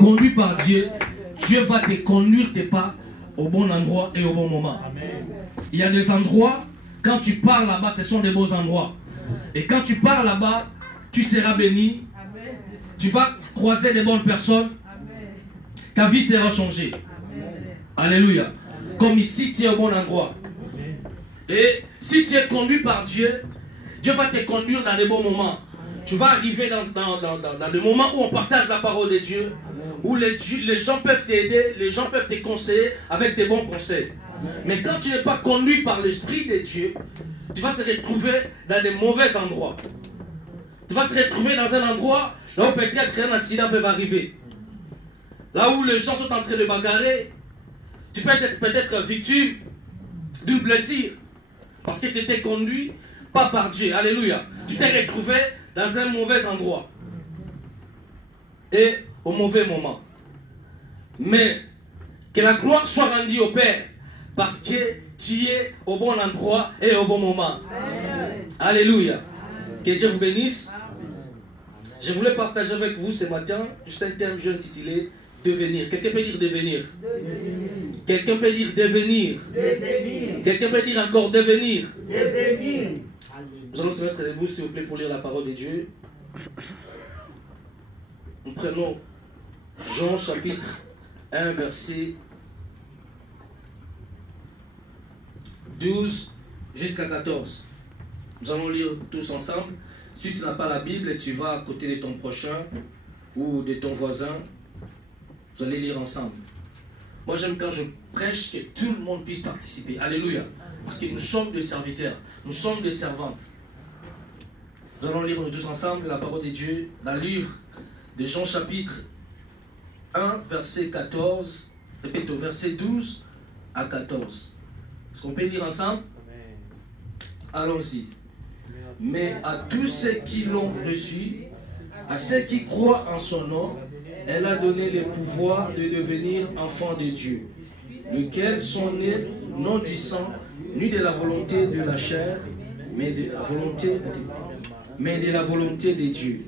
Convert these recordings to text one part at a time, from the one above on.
Conduit par Dieu, Dieu va te conduire tes pas au bon endroit et au bon moment. Amen. Il y a des endroits, quand tu pars là-bas, ce sont des beaux endroits. Et quand tu pars là-bas, tu seras béni. Amen. Tu vas croiser des bonnes personnes. Amen. Ta vie sera changée. Amen. Alléluia. Amen. Comme ici, tu es au bon endroit. Amen. Et si tu es conduit par Dieu, Dieu va te conduire dans les bons moments. Tu vas arriver dans le moment où on partage la parole de Dieu, où les gens peuvent t'aider, les gens peuvent te conseiller avec des bons conseils. Mais quand tu n'es pas conduit par l'Esprit de Dieu, tu vas se retrouver dans des mauvais endroits. Tu vas se retrouver dans un endroit là où peut-être un accident peut arriver. Là où les gens sont en train de bagarrer, tu peux être peut-être victime d'une blessure. Parce que tu étais conduit pas par Dieu. Alléluia. Tu t'es retrouvé dans un mauvais endroit. Et au mauvais moment. Mais que la gloire soit rendue au Père. Parce que tu es au bon endroit et au bon moment. Amen. Alléluia. Amen. Que Dieu vous bénisse. Amen. Je voulais partager avec vous ce matin juste un terme que j'ai intitulé devenir. Quelqu'un peut dire devenir. Quelqu'un peut dire devenir. Quelqu'un peut dire encore devenir. Nous allons se mettre debout s'il vous plaît pour lire la parole de Dieu. Nous prenons Jean chapitre 1 verset 12 jusqu'à 14. Nous allons lire tous ensemble. Si tu n'as pas la Bible, tu vas à côté de ton prochain ou de ton voisin. Vous allez lire ensemble. Moi j'aime quand je prêche que tout le monde puisse participer. Alléluia. Parce que nous sommes des serviteurs. Nous sommes des servantes. Nous allons lire tous ensemble la parole de Dieu dans le livre de Jean chapitre 1 verset 14. Répète au verset 12 à 14. Est-ce qu'on peut lire ensemble? Allons-y. Mais à tous ceux qui l'ont reçu, à ceux qui croient en son nom, elle a donné le pouvoir de devenir enfants de Dieu, lesquels sont nés non du sang, ni de la volonté de la chair, mais de la volonté de Dieu.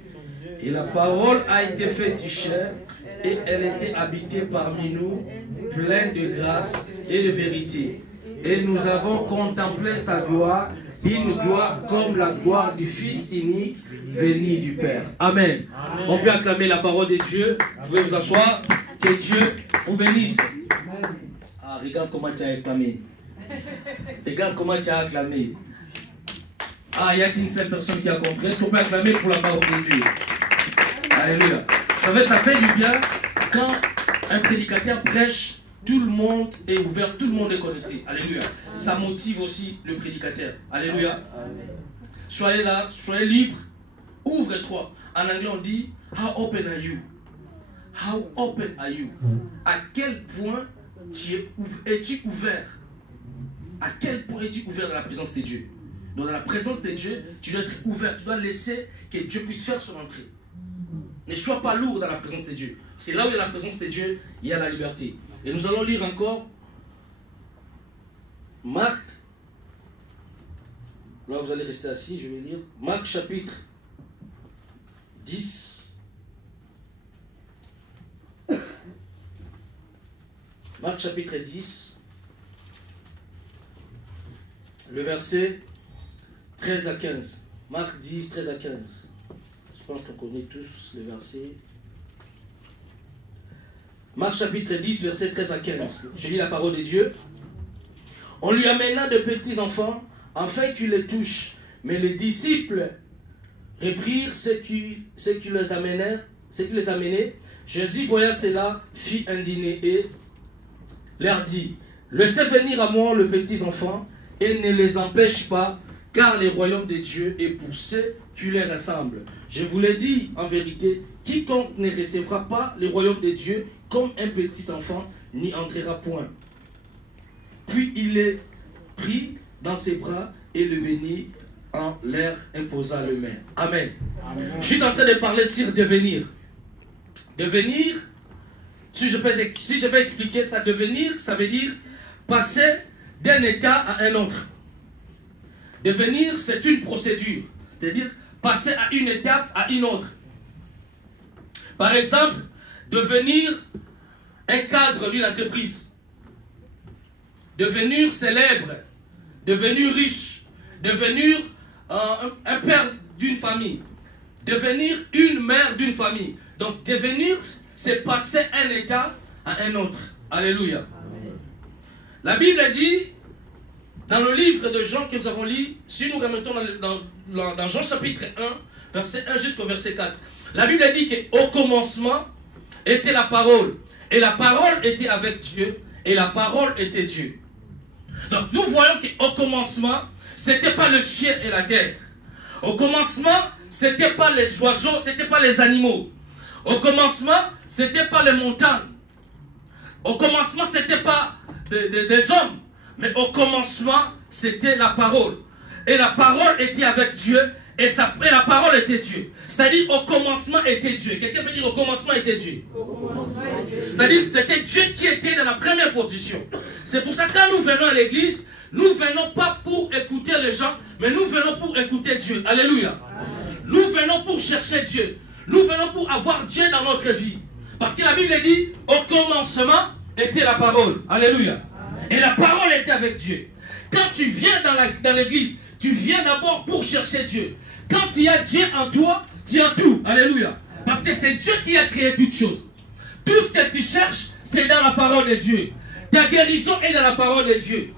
Et la parole a été faite chair, et elle était habitée parmi nous, pleine de grâce et de vérité. Et nous avons contemplé sa gloire, une gloire comme la gloire du Fils unique venu du Père. Amen. Amen. On peut acclamer la parole de Dieu. Vous pouvez vous asseoir. Que Dieu vous bénisse. Ah, regarde comment tu as acclamé. Regarde comment tu as acclamé. Ah, il n'y a qu'une seule personne qui a compris. Est-ce qu'on peut acclamer pour la parole de Dieu? Alléluia. Vous savez, ça fait du bien quand un prédicateur prêche. Tout le monde est ouvert, tout le monde est connecté. Alléluia. Ça motive aussi le prédicateur. Alléluia. Soyez là, soyez libres. Ouvre-toi. En anglais, on dit how open are you? How open are you? À quel point es-tu ouvert? À quel point es-tu ouvert dans la présence de Dieu? Donc, dans la présence de Dieu, tu dois être ouvert. Tu dois laisser que Dieu puisse faire son entrée. Ne sois pas lourd dans la présence de Dieu. Parce que là où il y a la présence de Dieu, il y a la liberté. Et nous allons lire encore Marc. Là, vous allez rester assis, je vais lire. Marc chapitre 10. Marc chapitre 10. Le verset 13 à 15. Marc 10, 13 à 15. Je pense qu'on connaît tous les versets. Marc chapitre 10, verset 13 à 15. Je lis la parole de Dieu. On lui amena de petits enfants, afin qu'il les touche. Mais les disciples reprirent ceux qui les amenaient. Jésus, voyant cela, fit un dîner et leur dit: laissez venir à moi les petits enfants, et ne les empêche pas, car le royaume de Dieu est pour ceux qui les ressemblent. Je vous l'ai dit en vérité, quiconque ne recevra pas le royaume de Dieu comme un petit enfant, n'y entrera point. Puis il les prit dans ses bras et le bénit en leur imposant le main. Amen. Amen. Je suis en train de parler sur devenir. Devenir, si je peux expliquer ça, devenir, ça veut dire passer d'un état à un autre. Devenir, c'est une procédure. C'est-à-dire passer à une étape à une autre. Par exemple, devenir un cadre d'une entreprise, devenir célèbre, devenir riche, devenir un père d'une famille, devenir une mère d'une famille. Donc devenir, c'est passer un état à un autre. Alléluia. Amen. La Bible dit, dans le livre de Jean que nous avons lu, si nous remettons dans Jean chapitre 1, verset 1 jusqu'au verset 4, la Bible dit qu'au commencement était la parole, et la parole était avec Dieu, et la parole était Dieu. Donc nous voyons qu'au commencement, ce n'était pas le ciel et la terre. Au commencement, ce n'était pas les oiseaux, ce n'était pas les animaux. Au commencement, ce n'était pas les montagnes. Au commencement, ce n'était pas des hommes. Mais au commencement, c'était la parole. Et la parole était avec Dieu. Et la parole était Dieu. C'est-à-dire, au commencement était Dieu. Quelqu'un peut dire, au commencement était Dieu. C'est-à-dire, c'était Dieu qui était dans la première position. C'est pour ça que quand nous venons à l'église, nous ne venons pas pour écouter les gens, mais nous venons pour écouter Dieu. Alléluia. Nous venons pour chercher Dieu. Nous venons pour avoir Dieu dans notre vie. Parce que la Bible dit, au commencement était la parole. Alléluia. Et la parole était avec Dieu. Quand tu viens dans l'église, tu viens d'abord pour chercher Dieu. Quand il y a Dieu en toi, tu as tout. Alléluia. Parce que c'est Dieu qui a créé toutes choses. Tout ce que tu cherches, c'est dans la parole de Dieu. Ta guérison est dans la parole de Dieu.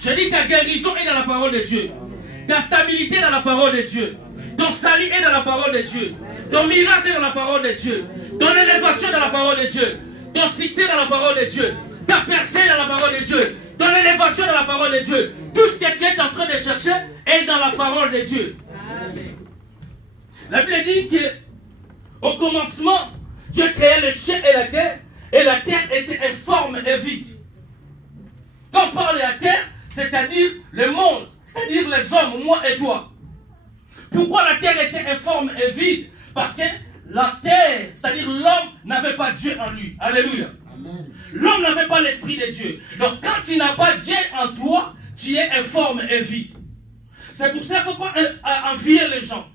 Je dis ta guérison est dans la parole de Dieu. Ta stabilité est dans la parole de Dieu. Ton salut est dans la parole de Dieu. Ton miracle est dans la parole de Dieu. Ton élévation est dans la parole de Dieu. Ton succès est dans la parole de Dieu. Ta percée est dans la parole de Dieu. Ton élévation est dans la parole de Dieu. Tout ce que tu es en train de chercher est dans la parole de Dieu. Amen. La Bible dit qu'au commencement, Dieu créait le ciel et la terre était informe et vide. Quand on parle de la terre, c'est-à-dire le monde, c'est-à-dire les hommes, moi et toi. Pourquoi la terre était informe et vide? Parce que la terre, c'est-à-dire l'homme, n'avait pas Dieu en lui. Alléluia. L'homme n'avait pas l'esprit de Dieu. Donc quand tu n'as pas Dieu en toi, tu es informe et vide. C'est pour ça qu'il ne faut pas envier les gens.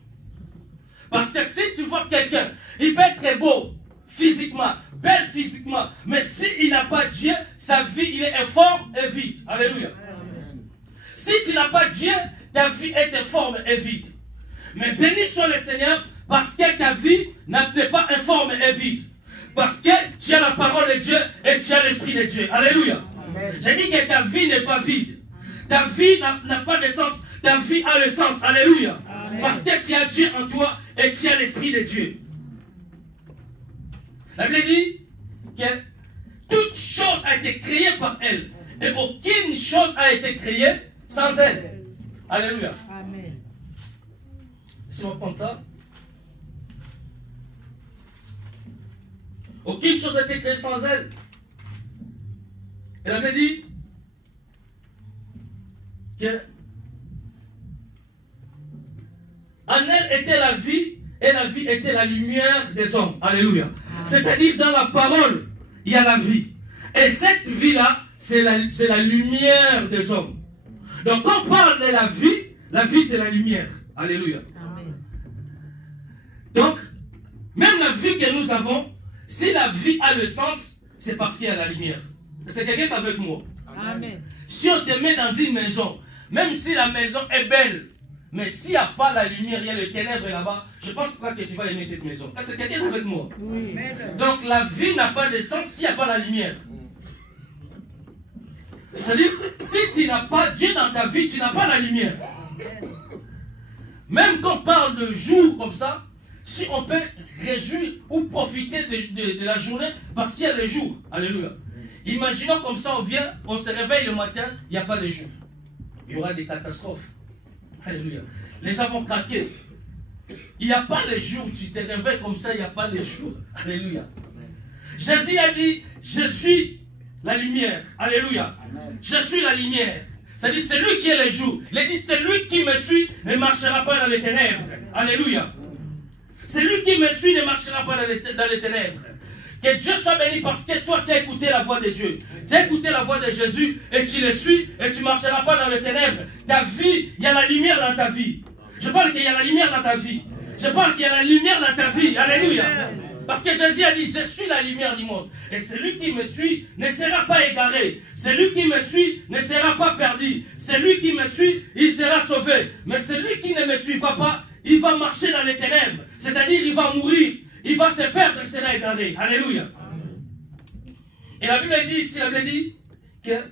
Parce que si tu vois quelqu'un, il peut être très beau physiquement, belle physiquement, mais s'il n'a pas Dieu, sa vie, il est informe et vide. Alléluia. Si tu n'as pas Dieu, ta vie est informe et vide. Mais béni soit le Seigneur, parce que ta vie n'est pas informe et vide. Parce que tu as la parole de Dieu et tu as l'esprit de Dieu. Alléluia. J'ai dit que ta vie n'est pas vide. Ta vie n'a pas de sens. Ta vie a le sens. Alléluia. Amen. Parce que tu as Dieu en toi et tu as l'esprit de Dieu. La Bible dit que toute chose a été créée par elle. Et aucune chose a été créée sans elle. Alléluia. Amen. Si on prend ça. Aucune chose n'a été créée sans elle. Elle avait dit que en elle était la vie et la vie était la lumière des hommes. Alléluia. C'est-à-dire dans la parole, il y a la vie. Et cette vie-là, c'est la lumière des hommes. Donc quand on parle de la vie c'est la lumière. Alléluia. Amen. Donc, même la vie que nous avons, si la vie a le sens, c'est parce qu'il y a la lumière. C'est quelqu'un qui est avec moi. Amen. Si on te met dans une maison, même si la maison est belle, mais s'il n'y a pas la lumière, il y a le ténèbre là-bas, je ne pense pas que tu vas aimer cette maison. Est-ce que quelqu'un est avec moi? Oui. Donc la vie n'a pas de sens s'il n'y a pas la lumière. C'est-à-dire, si tu n'as pas Dieu dans ta vie, tu n'as pas la lumière. Même quand on parle de jour comme ça, si on peut réjouir ou profiter de la journée parce qu'il y a le jour. Alléluia. Imaginons comme ça, on vient, on se réveille le matin, il n'y a pas de jour. Il y aura des catastrophes. Alléluia. Les gens vont craquer. Il n'y a pas les jours, tu te réveilles comme ça, il n'y a pas les jours. Alléluia. Jésus a dit, je suis la lumière. Alléluia. Je suis la lumière. C'est-à-dire, c'est lui qui est le jour. Il a dit, c'est lui qui me suit, ne marchera pas dans les ténèbres. Alléluia. C'est lui qui me suit, ne marchera pas dans les ténèbres. Que Dieu soit béni parce que toi, tu as écouté la voix de Dieu. Tu as écouté la voix de Jésus et tu le suis et tu ne marcheras pas dans les ténèbres. Ta vie, il y a la lumière dans ta vie. Je parle qu'il y a la lumière dans ta vie. Je parle qu'il y a la lumière dans ta vie. Alléluia. Parce que Jésus a dit, je suis la lumière du monde. Et celui qui me suit ne sera pas égaré. Celui qui me suit ne sera pas perdu. Celui qui me suit, il sera sauvé. Mais celui qui ne me suivra pas, il va marcher dans les ténèbres. C'est-à-dire, il va mourir. Il va se perdre et sera égaré. Alléluia. Et la Bible dit ici, la Bible dit que,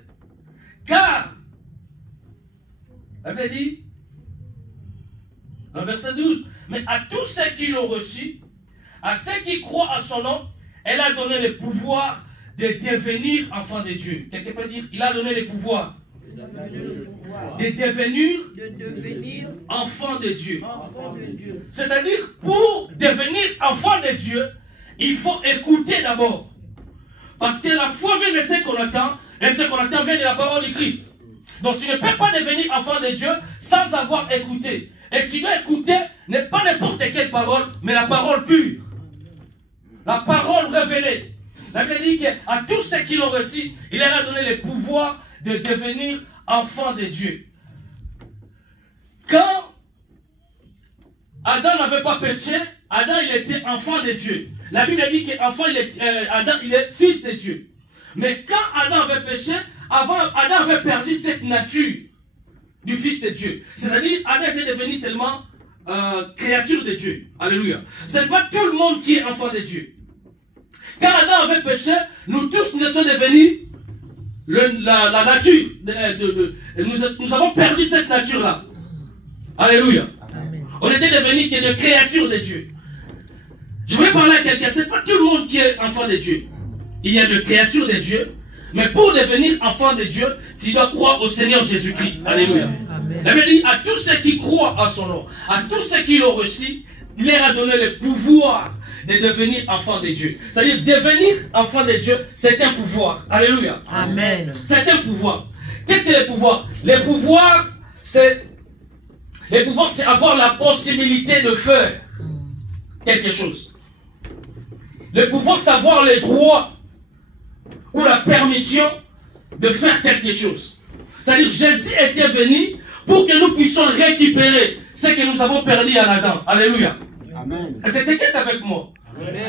car, la Bible dit, dans le verset 12, mais à tous ceux qui l'ont reçu, à ceux qui croient à son nom, elle a donné le pouvoir de devenir enfant de Dieu. Quelqu'un peut dire, il a donné le pouvoir de devenir enfant de Dieu. C'est-à-dire, pour devenir enfant de Dieu, il faut écouter d'abord. Parce que la foi vient de ce qu'on entend, et ce qu'on entend vient de la parole de Christ. Donc tu ne peux pas devenir enfant de Dieu sans avoir écouté. Et tu dois écouter, pas n'importe quelle parole, mais la parole pure. La parole révélée. La Bible dit qu'à tous ceux qui l'ont reçu, il leur a donné le pouvoir de devenir enfant de Dieu. Quand Adam n'avait pas péché, Adam il était enfant de Dieu. La Bible dit qu'Adam il est fils de Dieu. Mais quand Adam avait péché, Adam avait perdu cette nature du fils de Dieu. C'est-à-dire, Adam était devenu seulement créature de Dieu. Alléluia. Ce n'est pas tout le monde qui est enfant de Dieu. Quand Adam avait péché, nous tous nous étions devenus la nature. Nous avons perdu cette nature-là. Alléluia. Amen. On était devenus des créatures de Dieu. Je voulais parler à quelqu'un. Ce n'est pas tout le monde qui est enfant de Dieu. Il y a des créatures de Dieu. Mais pour devenir enfant de Dieu, tu dois croire au Seigneur Jésus-Christ. Alléluia. La Bible dit à tous ceux qui croient en son nom, à tous ceux qui l'ont reçu, il leur a donné le pouvoir de devenir enfant de Dieu. C'est-à-dire, devenir enfant de Dieu, c'est un pouvoir. Alléluia. Amen. C'est un pouvoir. Qu'est-ce que le pouvoir? Le pouvoir, c'est avoir la possibilité de faire quelque chose. Le pouvoir, c'est avoir le droit ou la permission de faire quelque chose. C'est-à-dire, Jésus était venu pour que nous puissions récupérer ce que nous avons perdu en Adam. Alléluia. Amen. C'est quelqu'un avec moi.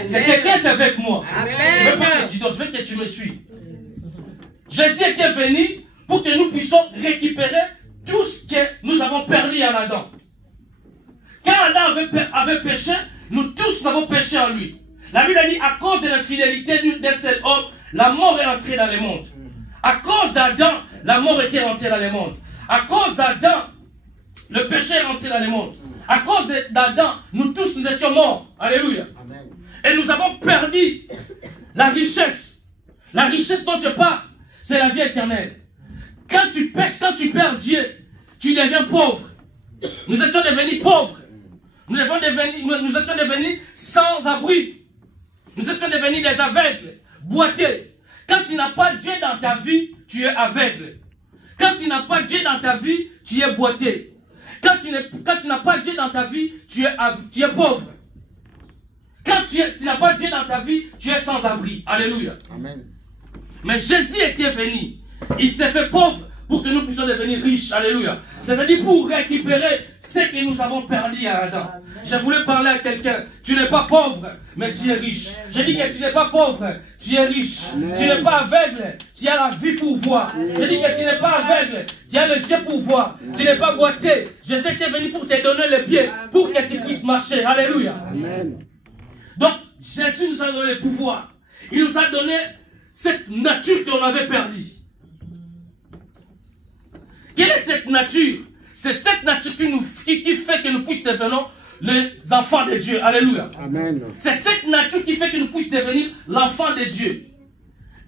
C'est quelqu'un avec moi. Amen. Je ne veux pas que tu dors, je veux que tu me suis. Jésus était venu pour que nous puissions récupérer tout ce que nous avons perdu en Adam. Quand Adam avait péché, nous tous avons péché en lui. La Bible a dit, à cause de l'infidélité d'un seul homme, la mort est entrée dans le monde. À cause d'Adam, la mort était rentrée dans le monde. À cause d'Adam, le péché est rentré dans le monde. À cause d'Adam, nous tous nous étions morts. Alléluia. Amen. Et nous avons perdu la richesse. La richesse dont je parle, c'est la vie éternelle. Quand tu pêches, quand tu perds Dieu, tu deviens pauvre. Nous étions devenus pauvres. Nous étions devenus sans abri. Nous étions devenus des aveugles, boiteux. Quand tu n'as pas Dieu dans ta vie, tu es aveugle. Quand tu n'as pas Dieu dans ta vie, tu es boiteux. Quand tu n'as pas Dieu dans ta vie, tu es pauvre. Quand tu n'as pas Dieu dans ta vie, tu es sans abri. Alléluia. Amen. Mais Jésus était venu. Il s'est fait pauvre pour que nous puissions devenir riches. Alléluia. C'est-à-dire pour récupérer ce que nous avons perdu à Adam. Je voulais parler à quelqu'un. Tu n'es pas pauvre, mais tu es riche. Je dis que tu n'es pas pauvre, tu es riche. Amen. Tu n'es pas aveugle, tu as la vie pour voir. Amen. Je dis que tu n'es pas aveugle, tu as les yeux pour voir. Amen. Tu n'es pas boité. Jésus était venu pour te donner les pieds, pour que tu puisses marcher. Alléluia. Amen. Donc, Jésus nous a donné le pouvoir. Il nous a donné cette nature qu'on avait perdue. Quelle est cette nature? C'est cette nature qui fait que nous puissions devenir les enfants de Dieu. Alléluia. Amen. C'est cette nature qui fait que nous puissions devenir l'enfant de Dieu.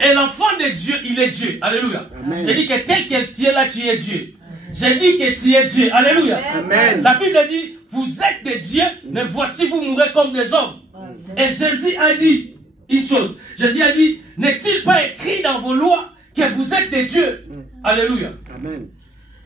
Et l'enfant de Dieu, il est Dieu. Alléluia. J'ai dit que tel que tu es là, tu es Dieu. J'ai dit que tu es Dieu. Alléluia. Amen. La Bible dit, vous êtes des dieux, mais voici vous mourrez comme des hommes. Et Jésus a dit une chose. Jésus a dit, n'est-il pas écrit dans vos lois que vous êtes des dieux? Alléluia. Amen.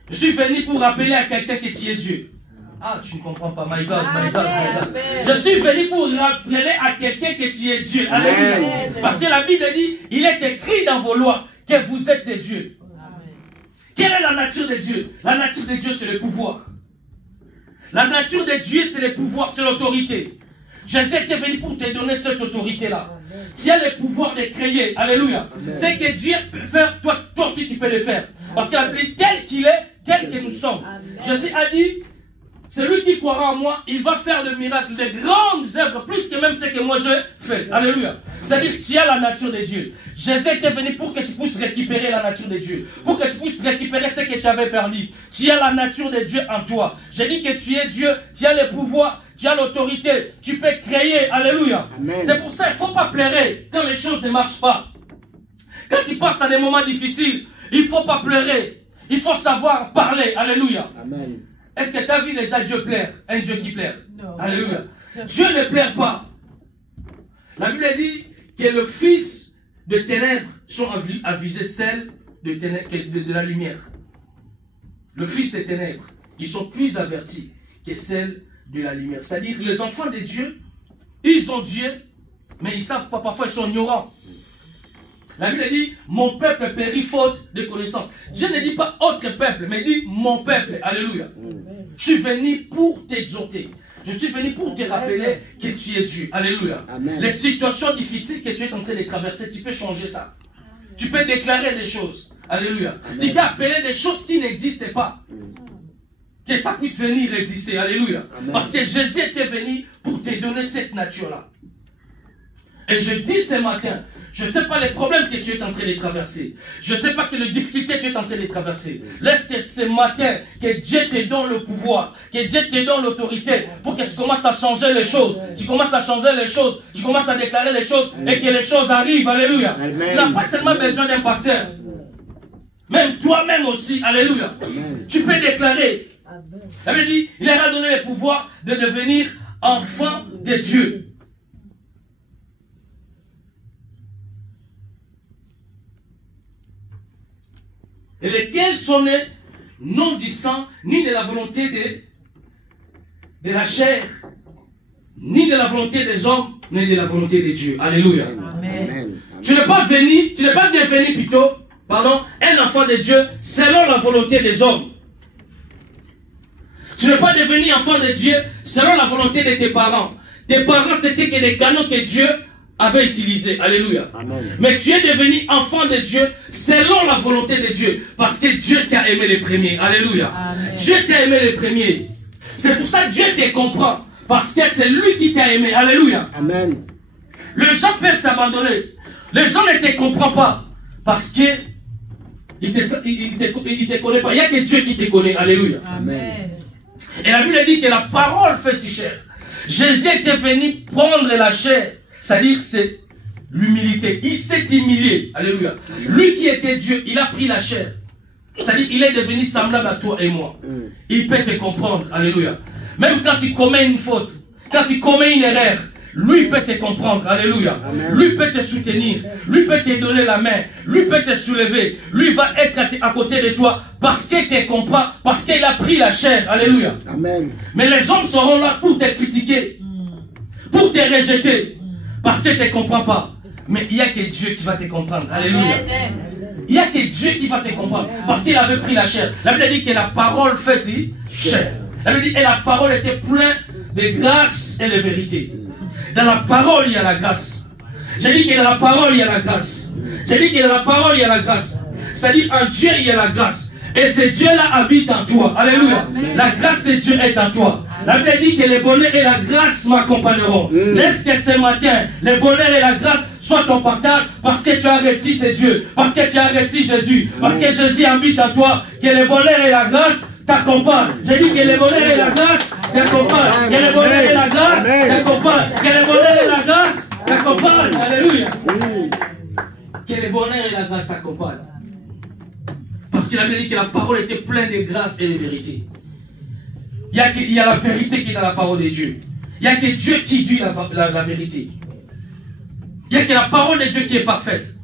Je suis venu pour rappeler à quelqu'un que tu es Dieu. Ah, tu ne comprends pas. My God, my God, my God. Je suis venu pour rappeler à quelqu'un que tu es Dieu. Alléluia. Amen. Parce que la Bible dit, il est écrit dans vos lois que vous êtes des dieux. Amen. Quelle est la nature de Dieu? La nature de Dieu, c'est le pouvoir. La nature de Dieu, c'est le pouvoir, c'est l'autorité. Jésus était venu pour te donner cette autorité-là. Tu as le pouvoir de créer. Alléluia. C'est que Dieu peut faire, toi aussi tu peux le faire. Parce qu'il a appelé tel qu'il est, tel que nous sommes. Jésus a dit, celui qui croira en moi, il va faire le miracle, de grandes œuvres, plus que même ce que moi je fais. Alléluia. C'est-à-dire que tu as la nature de Dieu. Jésus était venu pour que tu puisses récupérer la nature de Dieu. Pour que tu puisses récupérer ce que tu avais perdu. Tu as la nature de Dieu en toi. J'ai dit que tu es Dieu, tu as le pouvoir, tu as l'autorité, tu peux créer. Alléluia. C'est pour ça qu'il ne faut pas pleurer quand les choses ne marchent pas. Quand tu passes dans des moments difficiles, il ne faut pas pleurer. Il faut savoir parler. Alléluia. Amen. Est-ce que tu as vu déjà Dieu plaire? Un Dieu qui plaire. Non. Alléluia. Dieu ne plaire pas. La Bible dit que le fils de ténèbres sont à viser celle de la lumière. Le fils des ténèbres, ils sont plus avertis que celle de la lumière. C'est-à-dire les enfants de Dieu, ils ont Dieu, mais ils ne savent pas, parfois ils sont ignorants. La Bible dit, mon peuple périt faute de connaissance. Dieu ne dit pas autre peuple, mais dit mon peuple. Alléluia. Je suis venu pour t'exhorter. Je suis venu pour te rappeler que tu es Dieu. Alléluia. Amen. Les situations difficiles que tu es en train de traverser, tu peux changer ça. Tu peux déclarer des choses. Alléluia. Amen. Tu peux appeler des choses qui n'existent pas. Que ça puisse venir exister. Alléluia. Amen. Parce que Jésus était venu pour te donner cette nature-là. Et je dis ce matin, je ne sais pas les problèmes que tu es en train de traverser. Je ne sais pas quelles difficultés tu es en train de traverser. Laisse que ce matin, que Dieu te donne le pouvoir, que Dieu te donne l'autorité pour que tu commences à changer les choses. Tu commences à changer les choses, tu commences à déclarer les choses et que les choses arrivent. Alléluia. Amen. Tu n'as pas seulement besoin d'un pasteur. Même toi-même aussi. Alléluia. Amen. Tu peux déclarer. La Bible dit, il leur a donné le pouvoir de devenir enfant de Dieu. Et lesquels sont nés non du sang, ni de la volonté de la chair, ni de la volonté des hommes, ni de la volonté de Dieu. Alléluia. Amen. Tu n'es pas devenu plutôt, un enfant de Dieu selon la volonté des hommes. Tu n'es pas devenu enfant de Dieu selon la volonté de tes parents. Tes parents, c'était que des canons que Dieu avait utilisé. Alléluia. Amen. Mais tu es devenu enfant de Dieu selon la volonté de Dieu. Parce que Dieu t'a aimé les premiers. Alléluia. Amen. Dieu t'a aimé les premiers. C'est pour ça que Dieu te comprend. Parce que c'est lui qui t'a aimé. Alléluia. Amen. Les gens peuvent t'abandonner. Les gens ne te comprennent pas. Parce que ils te connaissent pas. Il n'y a que Dieu qui te connaît. Alléluia. Amen. Et la Bible dit que la parole fait chair. Jésus était venu prendre la chair. C'est-à-dire, c'est l'humilité. Il s'est humilié. Alléluia. Lui qui était Dieu, il a pris la chair. C'est-à-dire, il est devenu semblable à toi et moi. Il peut te comprendre. Alléluia. Même quand tu commets une faute, quand tu commets une erreur, lui peut te comprendre. Alléluia. Amen. Lui peut te soutenir. Lui peut te donner la main. Lui peut te soulever. Lui va être à côté de toi parce qu'il te comprend, parce qu'il a pris la chair. Alléluia. Amen. Mais les hommes seront là pour te critiquer, pour te rejeter. Parce que tu ne comprends pas. Mais il n'y a que Dieu qui va te comprendre. Alléluia. Il n'y a que Dieu qui va te comprendre. Parce qu'il avait pris la chair. La Bible dit que la parole fait chair. La Bible dit que la parole était pleine de grâce et de vérité. Dans la parole, il y a la grâce. J'ai dit que dans la parole, il y a la grâce. J'ai dit que dans la parole, il y a la grâce. C'est-à-dire, en Dieu, il y a la grâce. Et ce Dieu-là habite en toi. Alléluia. La grâce de Dieu est en toi. La Bible dit que le bonheur et la grâce m'accompagneront. Laisse que ce matin, le bonheur et la grâce soient ton partage parce que tu as reçu ce Dieu. Parce que tu as reçu Jésus. Parce que Jésus habite en toi. Que le bonheur et la grâce t'accompagnent. J'ai dit que le bonheur et la grâce t'accompagnent. Que le bonheur et la grâce t'accompagnent. Que le bonheur et la grâce t'accompagnent. Alléluia. Que le bonheur et la grâce t'accompagnent. Parce qu'il a dit que la parole était pleine de grâce et de vérité. Il y a la vérité qui est dans la parole de Dieu. Il n'y a que Dieu qui dit la vérité. Il n'y a que la parole de Dieu qui est parfaite.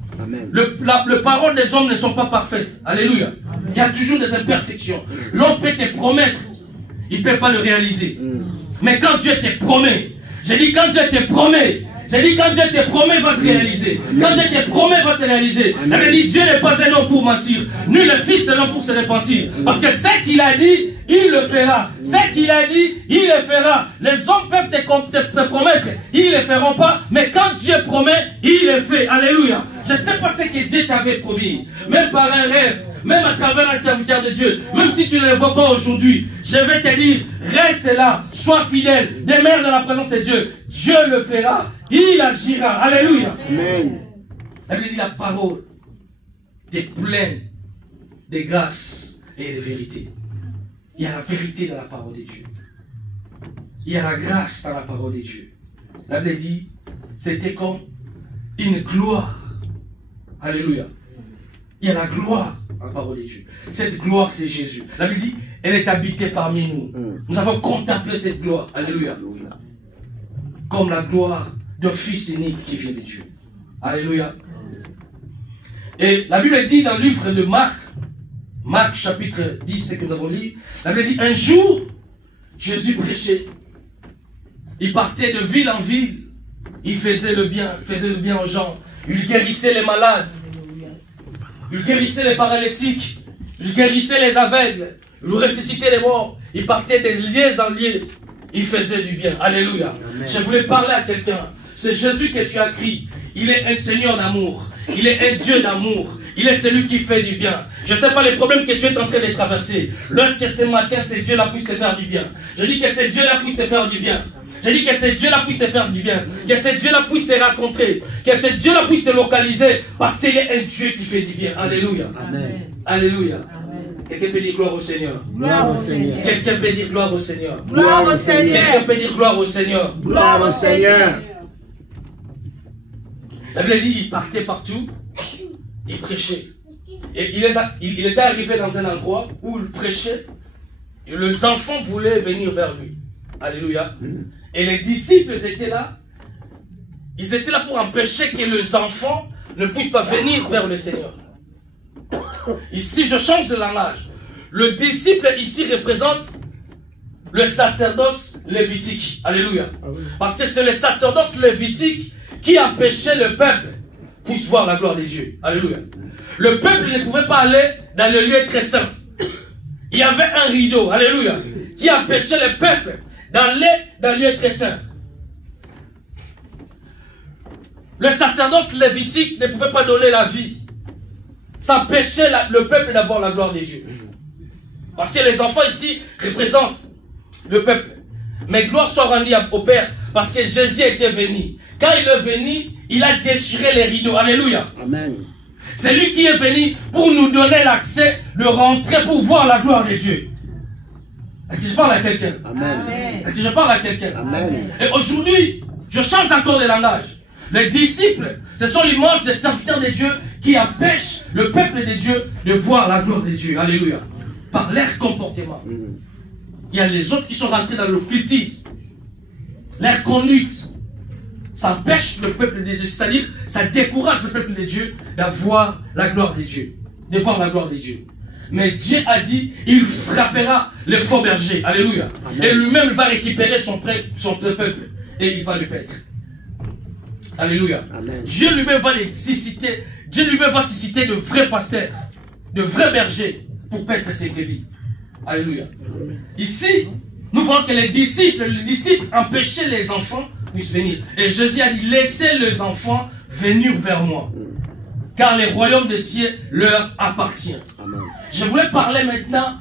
Les paroles des hommes ne sont pas parfaites. Alléluia. Amen. Il y a toujours des imperfections. L'homme peut te promettre, il ne peut pas le réaliser. Mais quand Dieu te promet, j'ai dit quand Dieu te promet, J'ai dit, quand Dieu te promet, il va se réaliser. Quand Dieu te promet, il va se réaliser. Il avait dit, Dieu n'est pas un homme pour mentir, ni le fils de l'homme pour se repentir. Parce que ce qu'il a dit, il le fera. Ce qu'il a dit, il le fera. Les hommes peuvent te promettre, ils ne le feront pas. Mais quand Dieu promet, il le fait. Alléluia. Je ne sais pas ce que Dieu t'avait promis. Même par un rêve, même à travers un serviteur de Dieu, même si tu ne le vois pas aujourd'hui, je vais te dire, reste là, sois fidèle, demeure dans la présence de Dieu. Dieu le fera, il agira. Alléluia. Amen. La Bible dit la parole est pleine de grâce et de vérité. Il y a la vérité dans la parole de Dieu. Il y a la grâce dans la parole de Dieu. La Bible dit, c'était comme une gloire. Alléluia. Il y a la gloire dans la parole de Dieu. Cette gloire, c'est Jésus. La Bible dit, elle est habitée parmi nous. Nous avons contemplé cette gloire. Alléluia. Comme la gloire d'un fils unique qui vient de Dieu. Alléluia. Et la Bible dit dans le livre de Marc, Marc chapitre 10, c'est que nous avons lu, la Bible dit, un jour, Jésus prêchait. Il partait de ville en ville. Il faisait le bien aux gens. Il guérissait les malades. Il guérissait les paralytiques. Il guérissait les aveugles. Il ressuscitait les morts. Il partait de lieux en lieu. Il faisait du bien. Alléluia. Amen. Je voulais parler à quelqu'un. C'est Jésus que tu as crié. Il est un Seigneur d'amour. Il est un Dieu d'amour. Il est celui qui fait du bien. Je ne sais pas les problèmes que tu es en train de traverser. Lorsque ce matin, ce Dieu-là puisse te faire du bien. Je dis que ce Dieu-là puisse te faire du bien. Je dis que ce Dieu-là puisse te faire du bien. Que ce Dieu-là puisse te rencontrer. Que ce Dieu-là puisse te localiser. Parce qu'il est un Dieu qui fait du bien. Alléluia. Amen. Alléluia. Quelqu'un peut dire gloire au Seigneur. Gloire au Seigneur. Quelqu'un peut dire gloire au Seigneur. Gloire au Seigneur. Quelqu'un peut dire gloire au Seigneur. Gloire au Seigneur. La Bible dit, il partait partout. Il prêchait. Et il était arrivé dans un endroit où il prêchait. Et les enfants voulaient venir vers lui. Alléluia. Et les disciples étaient là. Ils étaient là pour empêcher que les enfants ne puissent pas venir vers le Seigneur. Ici, je change de langage. Le disciple ici représente le sacerdoce lévitique. Alléluia. Parce que c'est le sacerdoce lévitique qui empêchait le peuple puisse voir la gloire de Dieu. Alléluia. Le peuple ne pouvait pas aller dans le lieu très saint. Il y avait un rideau, alléluia, qui empêchait le peuple d'aller dans le lieu très saint. Le sacerdoce lévitique ne pouvait pas donner la vie. Ça empêchait le peuple d'avoir la gloire de Dieu. Parce que les enfants ici représentent le peuple. Mais gloire soit rendue au Père, parce que Jésus était venu. Quand il est venu, il a déchiré les rideaux. Alléluia. Amen. C'est lui qui est venu pour nous donner l'accès de rentrer pour voir la gloire de Dieu. Est-ce que je parle à quelqu'un? Amen. Est-ce que je parle à quelqu'un? Amen. Et aujourd'hui, je change encore de langage. Les disciples, ce sont l'image des serviteurs de Dieu qui empêchent le peuple de Dieu de voir la gloire de Dieu. Alléluia. Par leur comportement. Il y a les autres qui sont rentrés dans l'occultisme. Leur conduite. Ça empêche le peuple de Dieu. C'est-à-dire, ça décourage le peuple de Dieu d'avoir la gloire de Dieu. De voir la gloire de Dieu. Mais Dieu a dit, il frappera les faux bergers. Alléluia. Amen. Et lui-même va récupérer son peuple. Et il va le paître. Alléluia. Amen. Dieu lui-même va les susciter. Dieu lui-même va susciter de vrais pasteurs. De vrais bergers. Pour paître ses brebis. Alléluia. Amen. Ici, nous voyons que les disciples empêchaient les enfants puissent venir. Et Jésus a dit, laissez les enfants venir vers moi. Car le royaume des cieux leur appartient. Amen. Je voulais parler maintenant,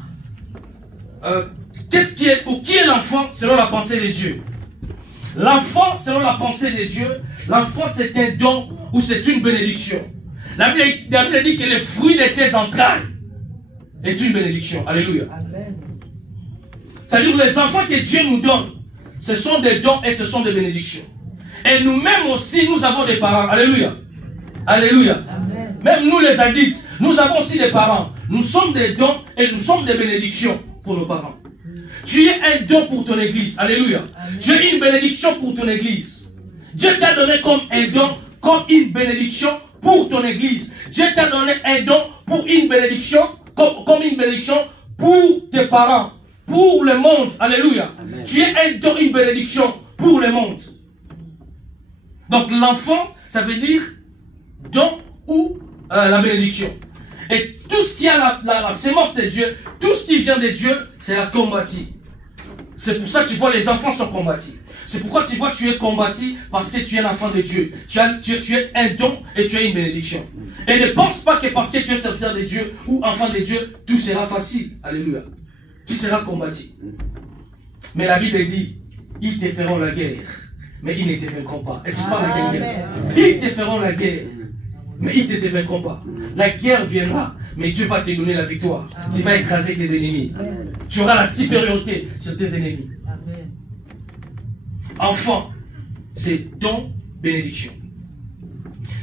qui est l'enfant selon la pensée de Dieu? L'enfant selon la pensée de Dieu, l'enfant c'est un don ou c'est une bénédiction. La Bible dit que le fruit de tes entrailles est une bénédiction. Alléluia. C'est-à-dire les enfants que Dieu nous donne, ce sont des dons et ce sont des bénédictions. Et nous-mêmes aussi, nous avons des parents. Alléluia. Alléluia. Amen. Même nous les adultes, nous avons aussi des parents. Nous sommes des dons et nous sommes des bénédictions pour nos parents. Tu es un don pour ton église. Alléluia. Amen. Tu es une bénédiction pour ton église. Dieu t'a donné comme un don, comme une bénédiction pour ton église. Dieu t'a donné un don pour une bénédiction, comme une bénédiction pour tes parents. Pour le monde, alléluia. Amen. Tu es un don, une bénédiction pour le monde. Donc l'enfant, ça veut dire don ou la bénédiction. Et tout ce qui a la sémence de Dieu, tout ce qui vient de Dieu, c'est la combattie. C'est pour ça que tu vois les enfants sont combattis. C'est pourquoi tu vois tu es combattu parce que tu es un enfant de Dieu. Tu es un don et tu as une bénédiction. Et ne pense pas que parce que tu es serviteur de Dieu ou enfant de Dieu, tout sera facile. Alléluia. Tu seras combattu. Mais la Bible dit, ils te feront la guerre, mais ils ne te vaincront pas. Est-ce que je parle de quelle guerre? Ils te feront la guerre, mais ils ne te vaincront pas. La guerre viendra, mais Dieu va te donner la victoire. Tu vas écraser tes ennemis. Tu auras la supériorité sur tes ennemis. Enfant, c'est don, bénédiction.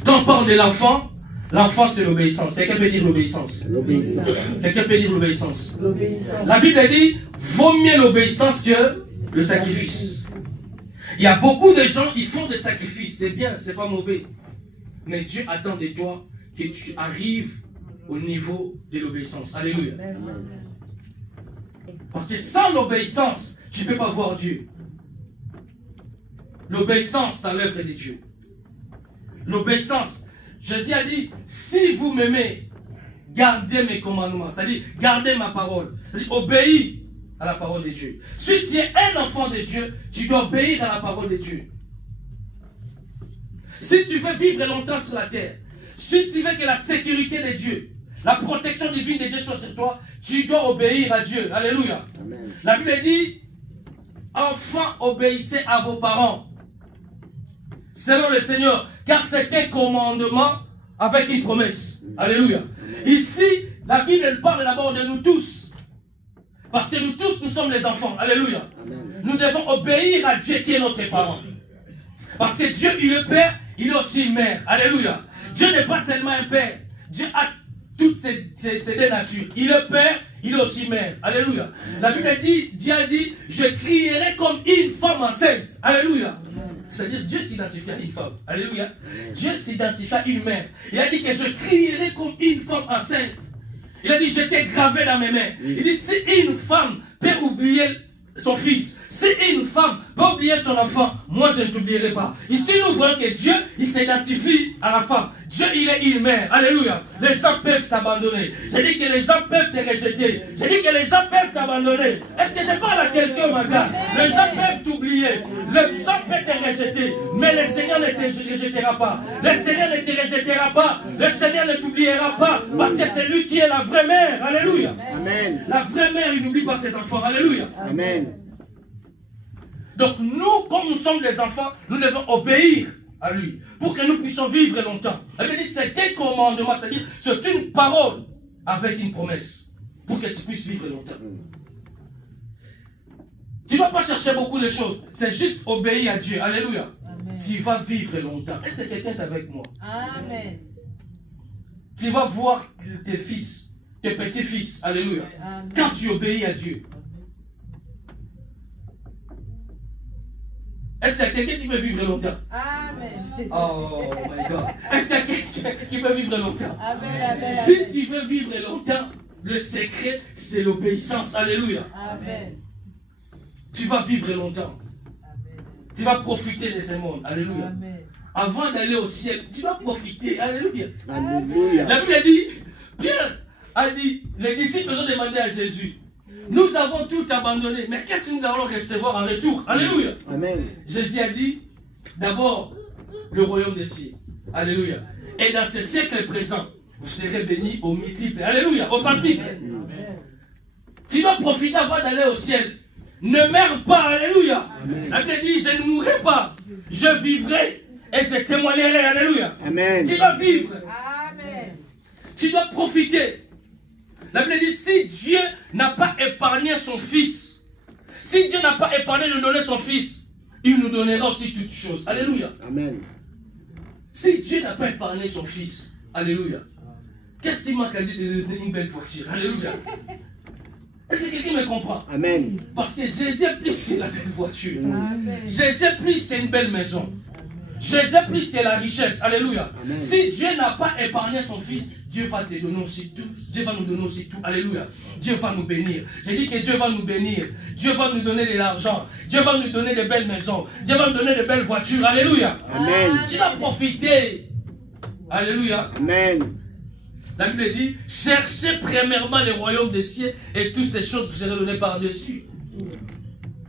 Quand on parle de l'enfant, l'enfant c'est l'obéissance. Quelqu'un peut dire l'obéissance? Quelqu'un peut dire l'obéissance? La Bible dit, vaut mieux l'obéissance que le sacrifice. Il y a beaucoup de gens, ils font des sacrifices. C'est bien, c'est pas mauvais. Mais Dieu attend de toi que tu arrives au niveau de l'obéissance. Alléluia. Parce que sans l'obéissance, tu ne peux pas voir Dieu. L'obéissance dans l'œuvre de Dieu. L'obéissance. Jésus a dit, si vous m'aimez, gardez mes commandements. C'est-à-dire, gardez ma parole. C'est-à-dire, obéis à la parole de Dieu. Si tu es un enfant de Dieu, tu dois obéir à la parole de Dieu. Si tu veux vivre longtemps sur la terre, si tu veux que la sécurité de Dieu, la protection divine de Dieu soit sur toi, tu dois obéir à Dieu. Alléluia. Amen. La Bible dit, enfants, obéissez à vos parents, selon le Seigneur, car c'est un commandement avec une promesse. Alléluia. Ici, la Bible elle parle d'abord de nous tous. Parce que nous tous, nous sommes les enfants. Alléluia. Amen. Nous devons obéir à Dieu qui est notre parent. Parce que Dieu, il est père, il est aussi mère. Alléluia. Dieu n'est pas seulement un père. Dieu a toutes ces deux natures. Il est père, il est aussi mère. Alléluia. La Bible dit, Dieu a dit, je crierai comme une femme enceinte. Alléluia. C'est-à-dire, Dieu s'identifie à une femme. Alléluia. Dieu s'identifie à une mère. Il a dit que je crierai comme une femme enceinte. Il a dit, je t'ai gravé dans mes mains. Il dit, si une femme peut oublier son fils, si une femme peut oublier son enfant, moi je ne t'oublierai pas. Ici nous voyons que Dieu, il s'identifie à la femme. Dieu, il est une mère. Alléluia. Les gens peuvent t'abandonner. J'ai dit que les gens peuvent te rejeter. J'ai dit que les gens peuvent t'abandonner. Est-ce que je parle à quelqu'un, ma gars? Les gens peuvent t'oublier. Les gens peuvent te rejeter. Mais le Seigneur ne te rejettera pas. Le Seigneur ne te rejettera pas. Le Seigneur ne t'oubliera pas. Parce que c'est lui qui est la vraie mère. Alléluia. Amen. La vraie mère, il n'oublie pas ses enfants. Alléluia. Amen. Donc nous, comme nous sommes des enfants, nous devons obéir à lui pour que nous puissions vivre longtemps. Elle me dit, c'est un commandement, c'est-à-dire c'est une parole avec une promesse pour que tu puisses vivre longtemps. Tu ne vas pas chercher beaucoup de choses, c'est juste obéir à Dieu. Alléluia. Amen. Tu vas vivre longtemps. Est-ce que quelqu'un est avec moi? Amen. Tu vas voir tes fils, tes petits-fils. Alléluia. Amen. Quand tu obéis à Dieu. Est-ce qu'il y a quelqu'un qui peut vivre longtemps? Amen. Oh my God. Est-ce qu'il y a quelqu'un qui peut vivre longtemps? Amen, amen, si tu veux vivre longtemps, le secret, c'est l'obéissance. Alléluia. Amen. Tu vas vivre longtemps. Amen. Tu vas profiter de ce monde. Alléluia. Amen. Avant d'aller au ciel, tu vas profiter. Alléluia. Alléluia. La Bible dit, Pierre a dit, les disciples ont demandé à Jésus, nous avons tout abandonné, mais qu'est-ce que nous allons recevoir en retour? Alléluia. Amen. Jésus a dit, d'abord, le royaume des cieux. Alléluia. Et dans ce siècle présent, vous serez bénis au multiple. Alléluia. Au centuple. Tu dois profiter avant d'aller au ciel. Ne meurs pas. Alléluia. Amen. La Bible dit, je ne mourrai pas. Je vivrai et je témoignerai. Alléluia. Amen. Tu dois vivre. Amen. Tu dois profiter. La Bible dit, si Dieu n'a pas épargné son fils, si Dieu n'a pas épargné de donner son fils, il nous donnera aussi toutes choses. Alléluia. Amen. Si Dieu n'a pas épargné son fils, alléluia, qu'est-ce qu'il manque à Dieu de donner une belle voiture? Alléluia. Est-ce que quelqu'un me comprend? Amen. Parce que Jésus est plus que la belle voiture. Amen. Jésus est plus qu'une belle maison. Jésus est plus que la richesse. Alléluia. Amen. Si Dieu n'a pas épargné son fils, Dieu va te donner aussi tout. Dieu va nous donner aussi tout. Alléluia. Dieu va nous bénir. J'ai dit que Dieu va nous bénir. Dieu va nous donner de l'argent. Dieu va nous donner de belles maisons. Dieu va nous donner de belles voitures. Alléluia. Amen. Tu dois profiter. Alléluia. Amen. La Bible dit, cherchez premièrement le royaume des cieux et toutes ces choses vous seront données par-dessus.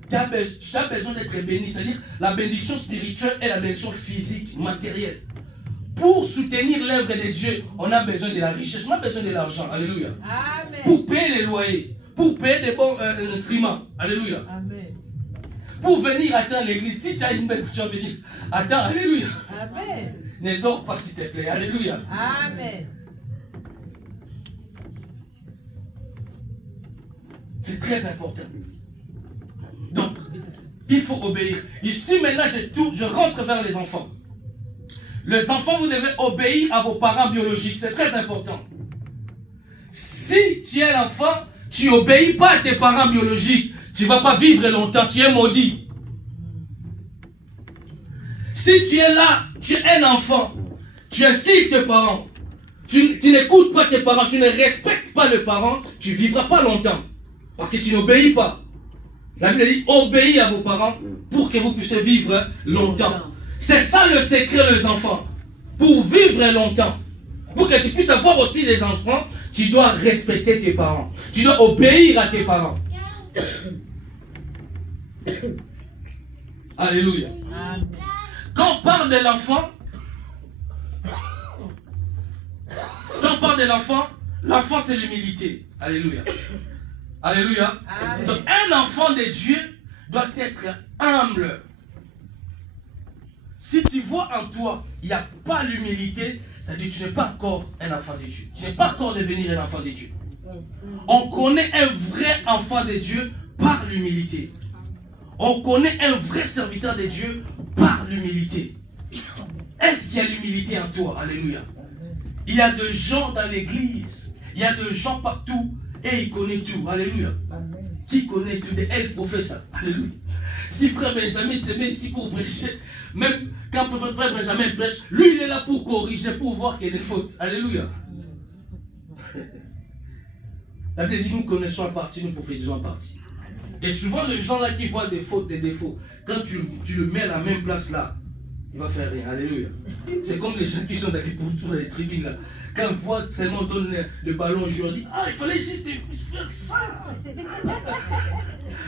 Tu as besoin d'être béni, c'est-à-dire la bénédiction spirituelle et la bénédiction physique, matérielle. Pour soutenir l'œuvre de Dieu, on a besoin de la richesse, on a besoin de l'argent. Alléluia. Amen. Pour payer les loyers, pour payer des bons instruments. Alléluia. Amen. Pour venir attendre l'église, si tu as une belle tu vas venir. Attends, alléluia. Amen. Ne dors pas s'il te plaît. Alléluia. Amen. C'est très important. Donc, il faut obéir. Ici, maintenant, je rentre vers les enfants. Les enfants, vous devez obéir à vos parents biologiques. C'est très important. Si tu es l'enfant, tu n'obéis pas à tes parents biologiques. Tu ne vas pas vivre longtemps. Tu es maudit. Si tu es là, tu es un enfant. Tu insultes tes parents. Tu n'écoutes pas tes parents. Tu ne respectes pas les parents. Tu ne vivras pas longtemps. Parce que tu n'obéis pas. La Bible dit, obéis à vos parents pour que vous puissiez vivre longtemps. C'est ça le secret, les enfants. Pour vivre longtemps. Pour que tu puisses avoir aussi des enfants, tu dois respecter tes parents. Tu dois obéir à tes parents. Alléluia. Amen. Quand on parle de l'enfant, l'enfant c'est l'humilité. Alléluia. Alléluia. Amen. Donc un enfant de Dieu doit être humble. Si tu vois en toi, il n'y a pas l'humilité, c'est-à-dire que tu n'es pas encore un enfant de Dieu. Tu n'es pas encore devenu un enfant de Dieu. On connaît un vrai enfant de Dieu par l'humilité. On connaît un vrai serviteur de Dieu par l'humilité. Est-ce qu'il y a l'humilité en toi? Alléluia. Il y a des gens dans l'église, il y a des gens partout, et ils connaissent tout. Alléluia. Qui connaît tout? Elle professeur. Alléluia. Si frère Benjamin se met ici pour prêcher, même quand frère Benjamin prêche, lui il est là pour corriger, pour voir qu'il y a des fautes. Alléluia. La Bible dit, nous connaissons en partie, nous prophétisons en partie. Et souvent les gens là qui voient des fautes, des défauts, quand tu le mets à la même place là, il va faire rien. Alléluia. C'est comme les gens qui sont dans les tribunes là. Quand ils voient seulement donne le ballon aujourd'hui, ah, il fallait juste faire ça.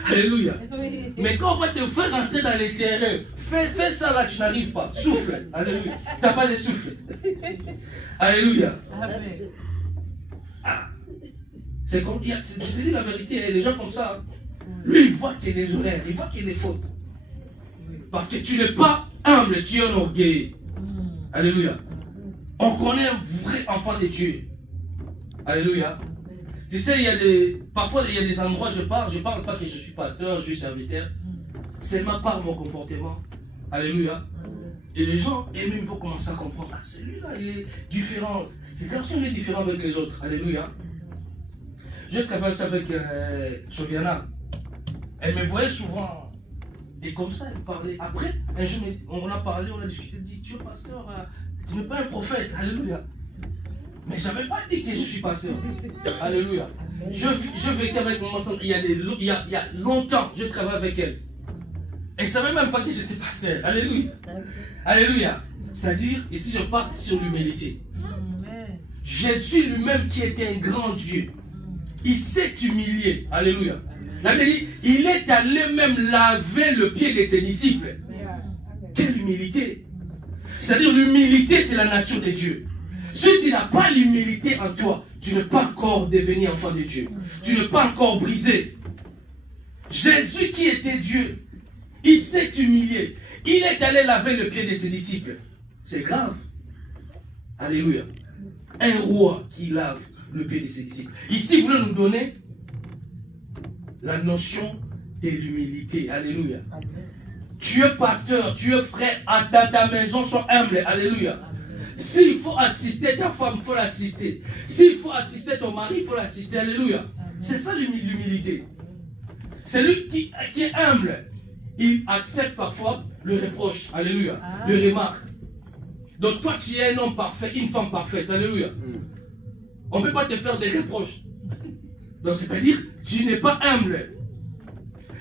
Alléluia. Mais quand on va te faire rentrer dans les terrains, fais ça là, tu n'arrives pas. Souffle. Alléluia. Tu n'as pas de souffle. Alléluia. Amen. Ah. C'est comme, je te dis la vérité, il y a des gens comme ça. Hein. Lui, il voit qu'il y a des horaires, il voit qu'il y a des fautes. Parce que tu n'es pas humble, tu es un orgueil. Alléluia. On connaît un vrai enfant de Dieu. Alléluia. Tu sais, parfois il y a des endroits, je parle pas que je suis pasteur, je suis serviteur. C'est ma part, mon comportement. Alléluia. Et les gens, eux-mêmes, vont commencer à comprendre. Ah, celui-là, il est différent. Ce garçon, il est différent avec les autres. Alléluia. Je travaille avec Joviana. Elle me voyait souvent. Et comme ça, elle me parlait. Après, un jour, on a parlé, on a discuté. Elle dit, tu es pasteur, tu n'es pas un prophète. Alléluia. Mais je n'avais pas dit que je suis pasteur. Alléluia. Je vécu avec mon maman. Il y a longtemps, je travaille avec elle. Elle ne savait même pas que j'étais pasteur. Alléluia. Alléluia. C'est-à-dire, ici, je parle sur l'humilité. Jésus lui-même qui était un grand Dieu, il s'est humilié. Alléluia. La Bible dit, il est allé même laver le pied de ses disciples. Quelle humilité. C'est-à-dire, l'humilité, c'est la nature de Dieu. Si tu n'as pas l'humilité en toi, tu n'es pas encore devenu enfant de Dieu. Tu n'es pas encore brisé. Jésus qui était Dieu, il s'est humilié. Il est allé laver le pied de ses disciples. C'est grave. Alléluia. Un roi qui lave le pied de ses disciples. Ici, il voulait nous donner la notion de l'humilité. Alléluia. Tu es pasteur, tu es frère, dans ta maison, sois humble. Alléluia. S'il faut assister ta femme, il faut l'assister. S'il faut assister ton mari, il faut l'assister. Alléluia. C'est ça l'humilité. Celui qui est humble, il accepte parfois le reproche. Alléluia. Le remarque. Donc toi, tu es un homme parfait, une femme parfaite. Alléluia. On ne peut pas te faire des reproches. Donc, c'est-à-dire, tu n'es pas humble.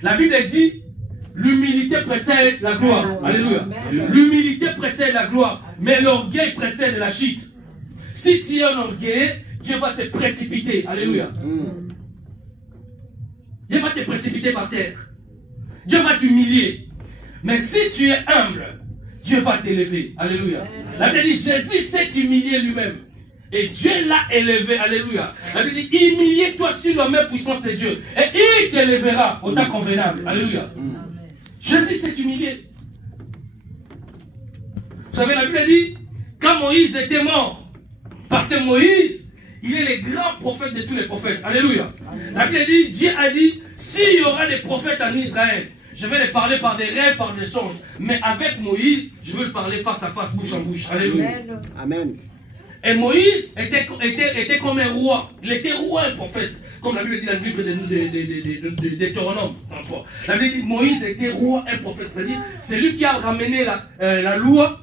La Bible dit, l'humilité précède la gloire. Alléluia. L'humilité précède la gloire, mais l'orgueil précède la chute. Si tu es un orgueil, Dieu va te précipiter. Alléluia. Dieu va te précipiter par terre. Dieu va t'humilier. Mais si tu es humble, Dieu va t'élever. Alléluia. La Bible dit, Jésus s'est humilié lui-même. Et Dieu l'a élevé. Alléluia. La Bible dit, humilie-toi sur la main puissante de Dieu. Et il t'élèvera au temps convenable. Alléluia. Jésus s'est humilié. Vous savez, la Bible dit, quand Moïse était mort, parce que Moïse, il est le grand prophète de tous les prophètes. Alléluia. La Bible dit, Dieu a dit, s'il y aura des prophètes en Israël, je vais les parler par des rêves, par des songes. Mais avec Moïse, je veux le parler face à face, bouche en bouche. Alléluia. Amen. Et Moïse était comme un roi. Il était roi et prophète. Comme la Bible dit dans le livre de Deutéronome. La Bible dit Moïse était roi et prophète. C'est-à-dire, c'est lui qui a ramené la loi.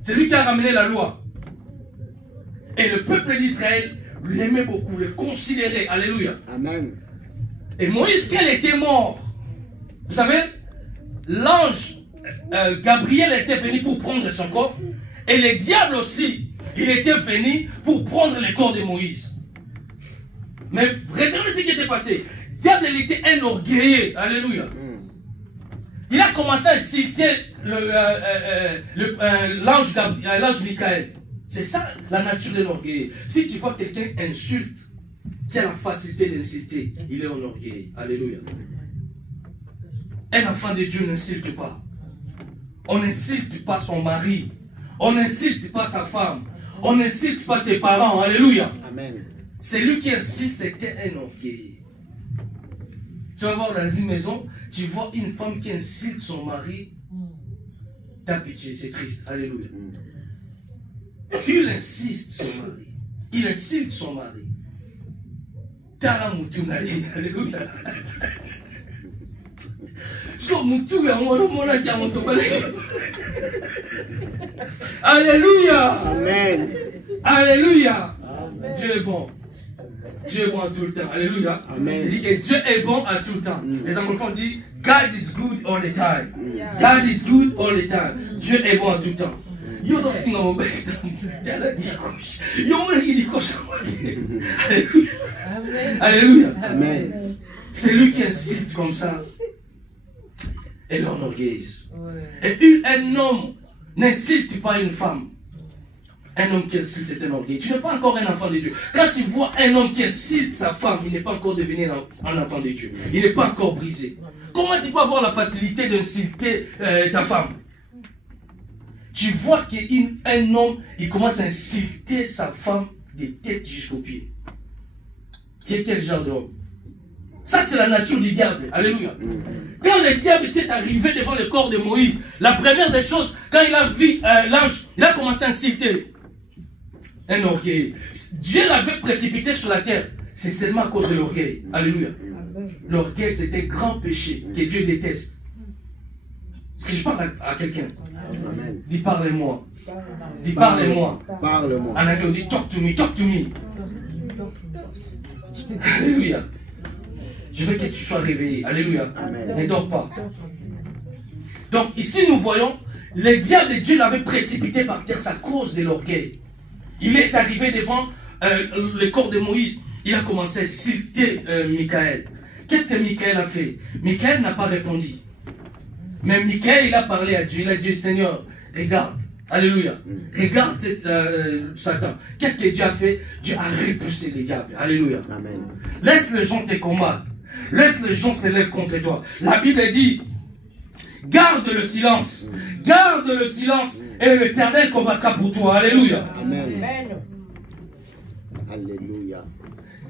C'est lui qui a ramené la loi. Et le peuple d'Israël l'aimait beaucoup, le considérait. Alléluia. Amen. Et Moïse, quand il était mort, vous savez, l'ange Gabriel était venu pour prendre son corps. Et le diable aussi, il était venu pour prendre le corps de Moïse. Mais regardez ce qui était passé. Le diable, il était un orgueilleux. Alléluia. Il a commencé à insulter l'ange Michael. C'est ça la nature de l'orgueil. Si tu vois quelqu'un insulte, qui a la facilité d'insulter, il est en orgueil. Alléluia. Un enfant de Dieu n'insulte pas. On n'insulte pas son mari. On n'insulte pas sa femme. On n'insulte pas ses parents. Alléluia. Amen. C'est lui qui insulte, c'était un orgueil. Tu vas voir dans une maison, tu vois une femme qui insulte son mari. T'as pitié, c'est triste. Alléluia. Il insiste son mari. Il insulte son mari. T'as la moutounali. Alléluia. Alléluia. Amen. Alléluia. Dieu est bon. Dieu est bon à tout le temps. Alléluia. Amen. Il dit que Dieu est bon à tout le temps. Les anglophones disent God is good all the time. God is good all the time. Dieu est bon à tout le temps. Alléluia. Amen. C'est lui qui incite comme ça. Et l'enorgueillise. Et un homme n'insulte pas une femme. Un homme qui insulte, c'est un orgueil. Tu n'es pas encore un enfant de Dieu. Quand tu vois un homme qui insulte sa femme, il n'est pas encore devenu un enfant de Dieu. Il n'est pas encore brisé. Comment tu peux avoir la facilité d'insulter ta femme? Tu vois qu'un homme, il commence à insulter sa femme des têtes jusqu'aux pieds. Tu es quel genre d'homme? Ça, c'est la nature du diable. Alléluia. Quand le diable s'est arrivé devant le corps de Moïse, la première des choses, quand il a vu l'ange, il a commencé à insulter. Un orgueil. Dieu l'avait précipité sur la terre. C'est seulement à cause de l'orgueil. Alléluia. L'orgueil, c'est un grand péché que Dieu déteste. Est-ce que je parle à quelqu'un? Dis parlez-moi. Dis parlez-moi. Parle-moi. En anglais, on dit talk to me, talk to me. Alléluia. Je veux que tu sois réveillé. Alléluia. Ne dors pas. Donc ici nous voyons, le diable de Dieu l'avait précipité par terre à cause de l'orgueil. Il est arrivé devant le corps de Moïse. Il a commencé à insulter Michael. Qu'est-ce que Michael a fait? Michael n'a pas répondu. Mais Michael, il a parlé à Dieu. Il a dit, Seigneur, regarde. Alléluia. Regarde Satan. Qu'est-ce que Dieu a fait? Dieu a repoussé les diables. Alléluia. Amen. Laisse les gens te combattre. Laisse les gens se lèvent contre toi. La Bible dit, garde le silence. Garde le silence et l'Éternel combattra pour toi. Alléluia. Amen. Alléluia.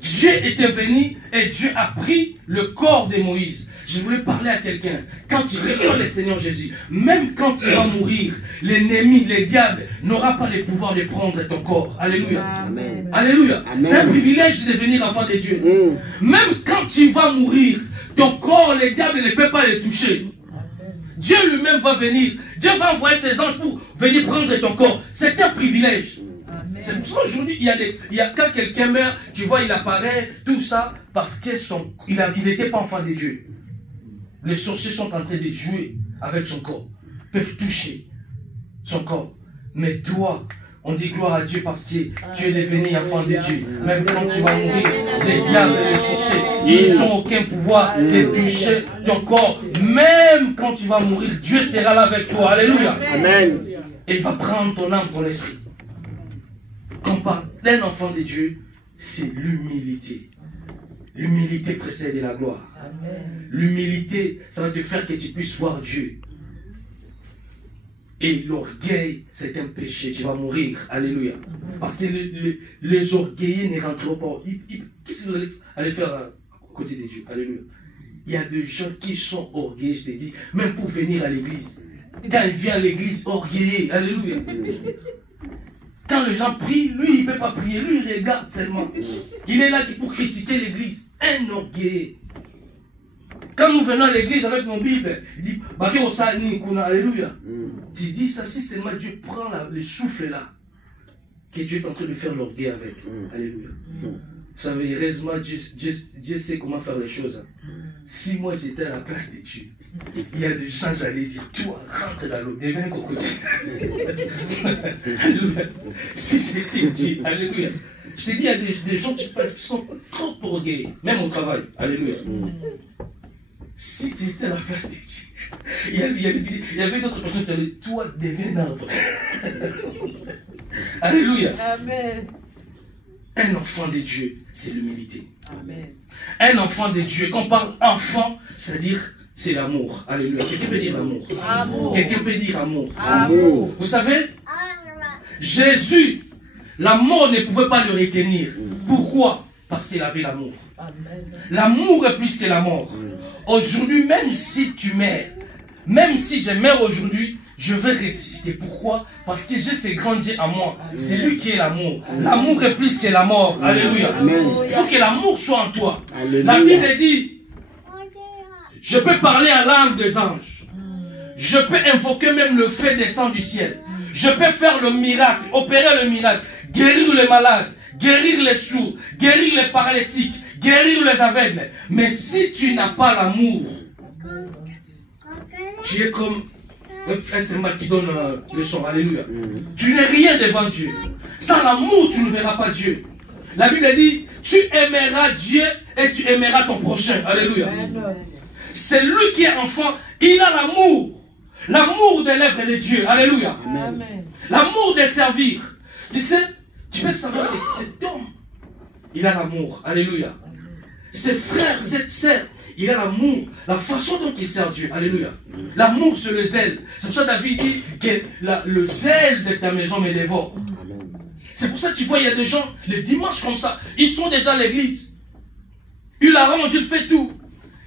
Dieu était venu et Dieu a pris le corps de Moïse. Je voulais parler à quelqu'un. Quand tu reçois le Seigneur Jésus, même quand tu vas mourir, l'ennemi, le diable, n'aura pas le pouvoir de prendre ton corps. Alléluia. Amen. Alléluia. C'est un privilège de devenir enfant de Dieu. Même quand tu vas mourir, ton corps, le diable ne peut pas le toucher. Dieu lui-même va venir. Dieu va envoyer ses anges pour venir prendre ton corps. C'est un privilège. C'est pour ça qu'aujourd'hui, quand quelqu'un meurt, tu vois, il apparaît, tout ça, parce qu'il n'était pas enfant de Dieu. Les sorciers sont en train de jouer avec son corps, peuvent toucher son corps. Mais toi, on dit gloire à Dieu parce que tu es devenu enfant de Dieu. Même quand tu vas mourir, les diables et les sorciers, ils n'ont aucun pouvoir de toucher ton corps. Même quand tu vas mourir, Dieu sera là avec toi. Alléluia. Amen. Et il va prendre ton âme, ton esprit. Quand on parle d'un enfant de Dieu, c'est l'humilité. L'humilité précède la gloire. L'humilité, ça va te faire que tu puisses voir Dieu. Et l'orgueil, c'est un péché. Tu vas mourir. Alléluia. Parce que les orgueillés ne rentreront pas. Qu'est-ce que vous allez faire à côté de Dieu? Alléluia. Il y a des gens qui sont orgueillés, je t'ai dit, même pour venir à l'église. Quand il vient à l'église, orgueillé. Alléluia. Quand les gens prient, lui, il ne peut pas prier. Lui, il regarde seulement. Il est là pour critiquer l'église. Un orgueillé. Quand nous venons à l'église avec nos Bibles, il dit, alléluia. Tu dis ça, si seulement Dieu prend le souffle là, que Dieu est en train de faire l'orgueil avec. Alléluia. Vous savez, heureusement, Dieu sait comment faire les choses. Si moi j'étais à la place de Dieu, il y a des gens, j'allais dire, toi, rentre dans l'eau, deviens un crocodile. Alléluia. Si j'étais Dieu, alléluia. Je te dis, il y a des gens qui sont trop orgueillés, même au travail. Alléluia. Si tu étais à la place de Dieu, il y avait d'autres personnes qui allaient, toi, deviens un arbre. Alléluia. Amen. Un enfant de Dieu, c'est l'humilité. Amen. Un enfant de Dieu, quand on parle enfant, c'est-à-dire, c'est l'amour. Alléluia. Quelqu'un peut dire amour. Amour. Quelqu'un peut dire amour. Amour. Vous savez, Jésus, la mort ne pouvait pas le retenir. Pourquoi? Parce qu'il avait l'amour. L'amour est plus que la mort. Aujourd'hui, même si tu meurs, même si je meurs aujourd'hui, je vais ressusciter. Pourquoi? Parce que j'ai ce grand Dieu à moi. C'est lui qui est l'amour. L'amour est plus que la mort. Alléluia. Il faut que l'amour soit en toi. Alléluia. La Bible dit, je peux parler à l'âme des anges. Je peux invoquer même le feu descend du ciel. Je peux faire le miracle, opérer le miracle, guérir les malades, guérir les sourds, guérir les paralytiques, guérir les aveugles. Mais si tu n'as pas l'amour, tu es comme un frère qui donne le son. Alléluia. Tu n'es rien devant Dieu. Sans l'amour, tu ne verras pas Dieu. La Bible dit, tu aimeras Dieu et tu aimeras ton prochain. Alléluia. C'est lui qui est enfant, il a l'amour. L'amour des lèvres de Dieu. Alléluia. L'amour de servir. Tu sais, tu peux savoir que cet homme, il a l'amour. Alléluia. Ses frères, cette sœur, il a l'amour. La façon dont il sert Dieu. Alléluia. L'amour, c'est le zèle. C'est pour ça que David dit que le zèle de ta maison me dévore. C'est pour ça que tu vois, il y a des gens, les dimanches comme ça, ils sont déjà à l'église. Il arrange, il fait tout.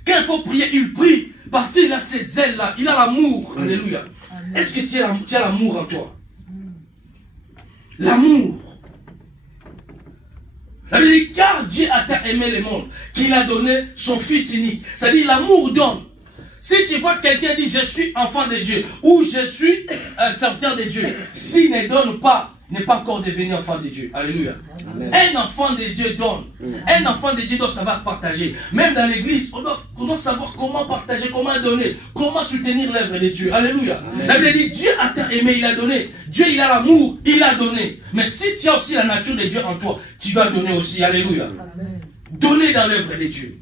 Quand il faut prier, il prie. Parce qu'il a cette zèle-là. Il a l'amour. Alléluia. Est-ce que tu as l'amour en toi? L'amour. La Bible dit, car Dieu a tant aimé le monde, qu'il a donné son Fils unique. C'est-à-dire, l'amour donne. Si tu vois quelqu'un dire, je suis enfant de Dieu, ou je suis un serviteur de Dieu, s'il ne donne pas, n'est pas encore devenu enfant de Dieu. Alléluia. Amen. Un enfant de Dieu donne. Un enfant de Dieu doit savoir partager. Même dans l'église, on doit savoir comment partager, comment donner, comment soutenir l'œuvre de Dieu. Alléluia. Amen. La Bible dit, Dieu a tant aimé, il a donné. Dieu, il a l'amour, il a donné. Mais si tu as aussi la nature de Dieu en toi, tu dois donner aussi. Alléluia. Amen. Donner dans l'œuvre de Dieu.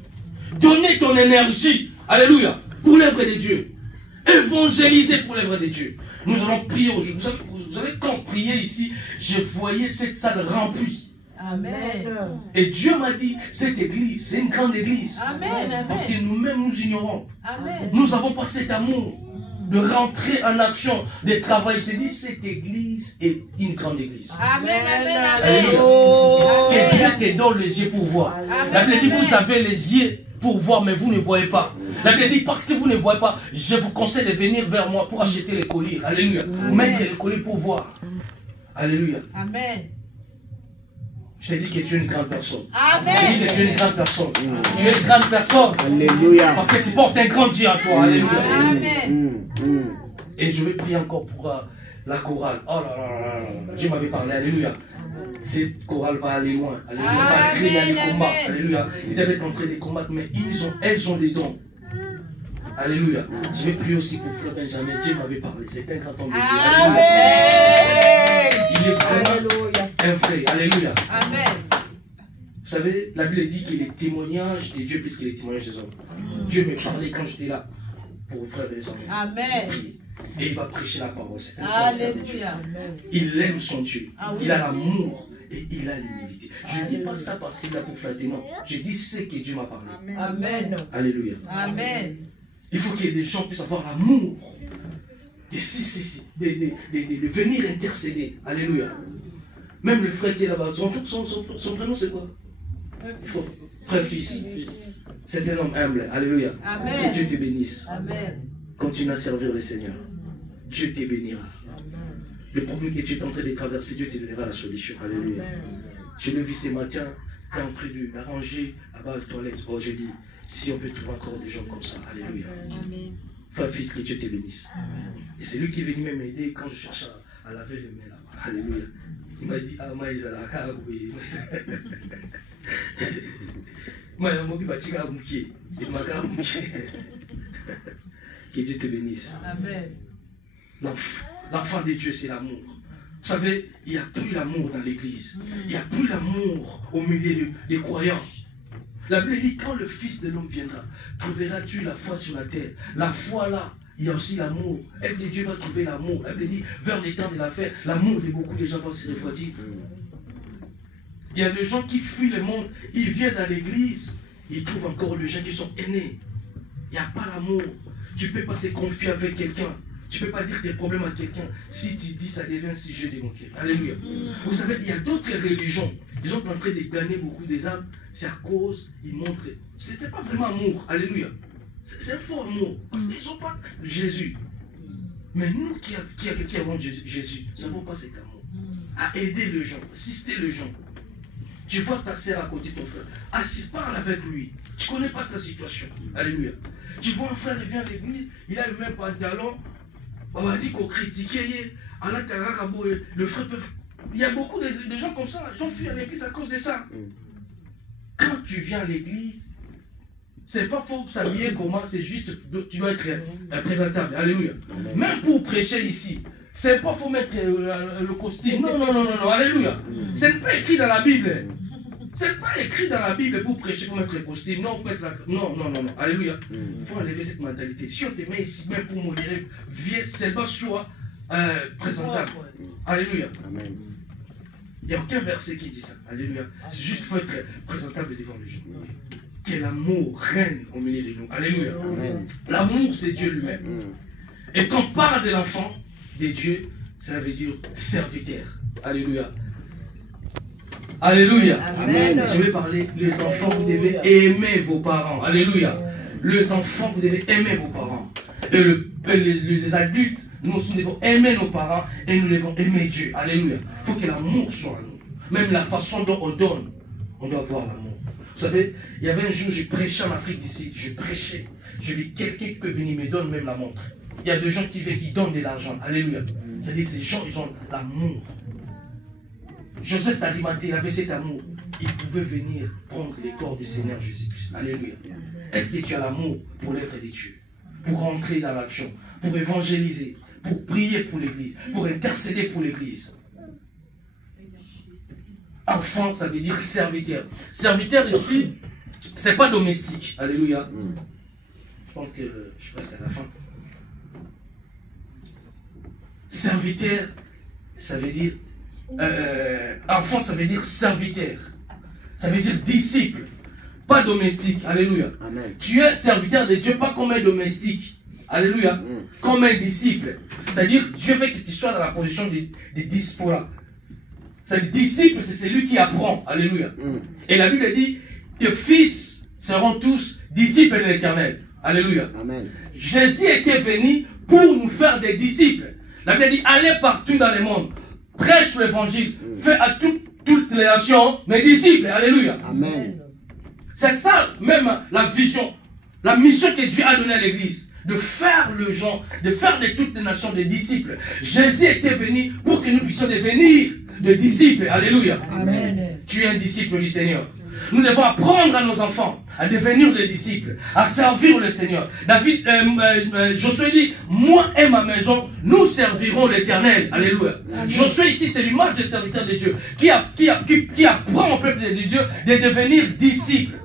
Donner ton énergie. Alléluia. Pour l'œuvre de Dieu. Évangéliser pour l'œuvre de Dieu. Nous allons prier aujourd'hui. Vous savez, quand on priait ici, je voyais cette salle remplie. Amen. Et Dieu m'a dit, cette église, c'est une grande église. Amen. Parce que nous-mêmes, nous ignorons. Amen. Nous n'avons pas cet amour de rentrer en action, de travailler. Je te dis, cette église est une grande église. Amen. Amen. Alléluia. Oh. Que Dieu te donne les yeux pour voir. Amen. La Bible dit, vous avez les yeux pour voir, mais vous ne voyez pas. La Bible dit, parce que vous ne voyez pas, je vous conseille de venir vers moi pour acheter les colliers. Alléluia. Mettre les colliers pour voir. Alléluia. Amen. Je t'ai dit que tu es une grande personne. Amen. Je t'ai dit que tu es une grande personne. Tu es une grande personne. Alléluia. Parce que tu portes un grand Dieu en toi. Alléluia. Amen. Et je vais prier encore pour la chorale. Oh là là là là là. Dieu m'avait parlé, alléluia. Cette chorale va aller loin. Alléluia. Va créer dans les combats. Alléluia. Ils devaient être en train de combattre, mais elles ont des dons. Alléluia. Je vais prier aussi pour Frère Benjamin. Dieu m'avait parlé. C'est un grand homme de Dieu. Alléluia. Il est vraiment un vrai. Alléluia. Amen. Vous savez, la Bible dit qu'il est le témoignage de Dieu plus que les témoignages des hommes. Dieu m'a parlé quand j'étais là pour Frère Benjamin. Amen. Et il va prêcher la parole. C'est un serviteur de Dieu. Il aime son Dieu. Il a l'amour et il a l'humilité. Je ne dis pas ça parce qu'il a pour flatter, non. Je dis ce que Dieu m'a parlé. Amen. Alléluia. Amen. Il faut que les gens puissent avoir l'amour de venir intercéder. Alléluia. Même le frère qui est là-bas, son prénom c'est quoi? Frère fils. C'est un homme humble. Alléluia. Amen. Que Dieu te bénisse. Amen. Continue à servir le Seigneur. Dieu te bénira. Amen. Le problème que tu es en train de traverser, Dieu te donnera la solution. Alléluia. Amen. Je l'ai vu ce matin, tu es en train d'arranger là-bas la toilette. Oh, j'ai dit, si on peut trouver encore des gens comme ça. Alléluia. Amen. Frère fils, que Dieu te bénisse. Amen. Et c'est lui qui est venu m'aider quand je cherche à laver les mains là-bas. Alléluia. Il m'a dit, ah, moi, ils ont la carte. Que Dieu te bénisse. Amen. L'enfant de Dieu, c'est l'amour. Vous savez, il n'y a plus l'amour dans l'église. Il n'y a plus l'amour au milieu des croyants. La Bible dit, quand le Fils de l'homme viendra, trouveras-tu la foi sur la terre? La foi là, il y a aussi l'amour. Est-ce que Dieu va trouver l'amour? La Bible dit, vers les temps de la fête, l'amour de beaucoup de gens va se refroidir. Il y a des gens qui fuient le monde, ils viennent à l'église, ils trouvent encore des gens qui sont aînés. Il n'y a pas l'amour. Tu ne peux pas se confier avec quelqu'un. Tu ne peux pas dire tes problèmes à quelqu'un. Si tu dis, ça devient un sujet de moquerie. Alléluia. Vous savez, il y a d'autres religions. Ils sont en train de gagner beaucoup des âmes. C'est à cause, ils montrent. Ce n'est pas vraiment amour. Alléluia. C'est un faux amour. Parce qu'ils n'ont pas Jésus. Mais nous qui avons Jésus, nous n'avons pas cet amour. À aider les gens, assister les gens. Tu vois ta sœur à côté de ton frère. Assiste, parle avec lui. Tu ne connais pas sa situation. Alléluia. Tu vois un frère, il vient à l'église, il a le même pantalon. On va dire qu'on critiquait. Le frère peut. Il y a beaucoup de gens comme ça, ils ont fui à l'église à cause de ça. Quand tu viens à l'église, c'est pas fort s'habiller comment, c'est juste, tu dois être présentable. Alléluia. Même pour prêcher ici, c'est pas faux mettre le costume. Non, non, non, non, non, alléluia. C'est pas écrit dans la Bible. C'est pas écrit dans la Bible pour prêcher, il faut mettre le costume. Non, il faut mettre la. Non, non, non, non. Alléluia. Il faut enlever cette mentalité. Si on te met ici, même pour modérer, viens, c'est pas soit présentable. Alléluia. Amen. Il n'y a aucun verset qui dit ça. Alléluia. C'est juste qu'il faut être présentable devant les gens. Que l'amour règne au milieu de nous. Alléluia. L'amour, c'est Dieu lui-même. Et quand on parle de l'enfant de Dieu, ça veut dire serviteur. Alléluia. Alléluia. Amen. Je vais parler, les enfants, vous devez aimer vos parents. Alléluia. Les enfants, vous devez aimer vos parents. Et les adultes, nous aussi, nous devons aimer nos parents et nous devons aimer Dieu. Alléluia. Il faut que l'amour soit en nous. Même la façon dont on donne, on doit avoir l'amour. Vous savez, il y avait un jour, je prêchais en Afrique d'ici. Je prêchais. Je vis quelqu'un qui peut venir me donner même la montre. Il y a des gens qui viennent, qui donnent de l'argent. Alléluia. C'est-à-dire, ces gens, ils ont l'amour. Joseph d'Arimathée, il avait cet amour. Il pouvait venir prendre les corps du Seigneur Jésus-Christ. Alléluia. Est-ce que tu as l'amour pour l'œuvre de Dieu? Pour rentrer dans l'action, pour évangéliser, pour prier pour l'Église, pour intercéder pour l'Église. Enfant, ça veut dire serviteur. Serviteur ici, c'est pas domestique. Alléluia. Je pense que je suis presque à la fin. Serviteur, ça veut dire enfant, ça veut dire serviteur. Ça veut dire disciple. Pas domestique. Alléluia. Amen. Tu es serviteur de Dieu, pas comme un domestique. Alléluia. Comme un disciple. C'est-à-dire, Dieu veut que tu sois dans la position des disciples. C'est-à-dire, disciple, c'est celui qui apprend. Alléluia. Et la Bible dit, tes fils seront tous disciples de l'Éternel. Alléluia. Amen. Jésus était venu pour nous faire des disciples. La Bible dit, allez partout dans le monde. Prêche l'évangile. Fais à toutes les nations mes disciples. Alléluia. Amen. C'est ça même la vision, la mission que Dieu a donnée à l'église. de faire le genre, de faire de toutes les nations des disciples. Jésus était venu pour que nous puissions devenir des disciples. Alléluia. Amen. Tu es un disciple du Seigneur. Nous devons apprendre à nos enfants à devenir des disciples, à servir le Seigneur. Josué dit, moi et ma maison, nous servirons l'Éternel. Alléluia. Josué ici, c'est l'image du serviteur de Dieu qui apprend au peuple de Dieu de devenir disciples.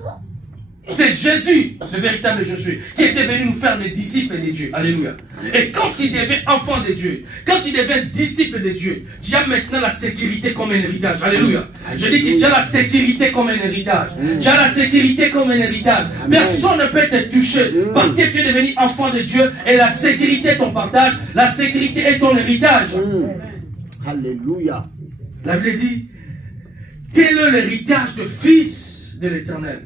C'est Jésus, le véritable Josué, qui était venu nous faire des disciples de Dieu. Alléluia. Et quand tu deviens enfant de Dieu, quand tu deviens disciple de Dieu, tu as maintenant la sécurité comme un héritage. Alléluia. Je dis que tu as la sécurité comme un héritage. Tu as la sécurité comme un héritage. Personne ne peut te toucher parce que tu es devenu enfant de Dieu et la sécurité est ton partage, la sécurité est ton héritage. Alléluia. La Bible dit, tel est l'héritage de fils de l'Éternel.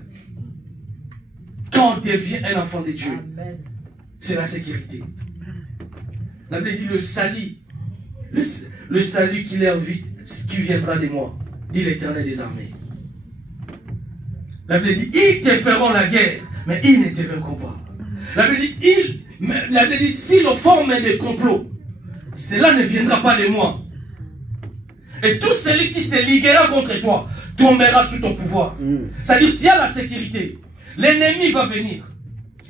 Quand on devient un enfant de Dieu, c'est la sécurité. La Bible dit le salut qui viendra de moi, dit l'Éternel des armées. La Bible dit, ils te feront la guerre, mais ils ne te vaincront pas. La Bible dit, s'ils forment des complots, cela ne viendra pas de moi. Et tout celui qui se liguera contre toi tombera sous ton pouvoir. C'est-à-dire, tu as la sécurité. L'ennemi va venir.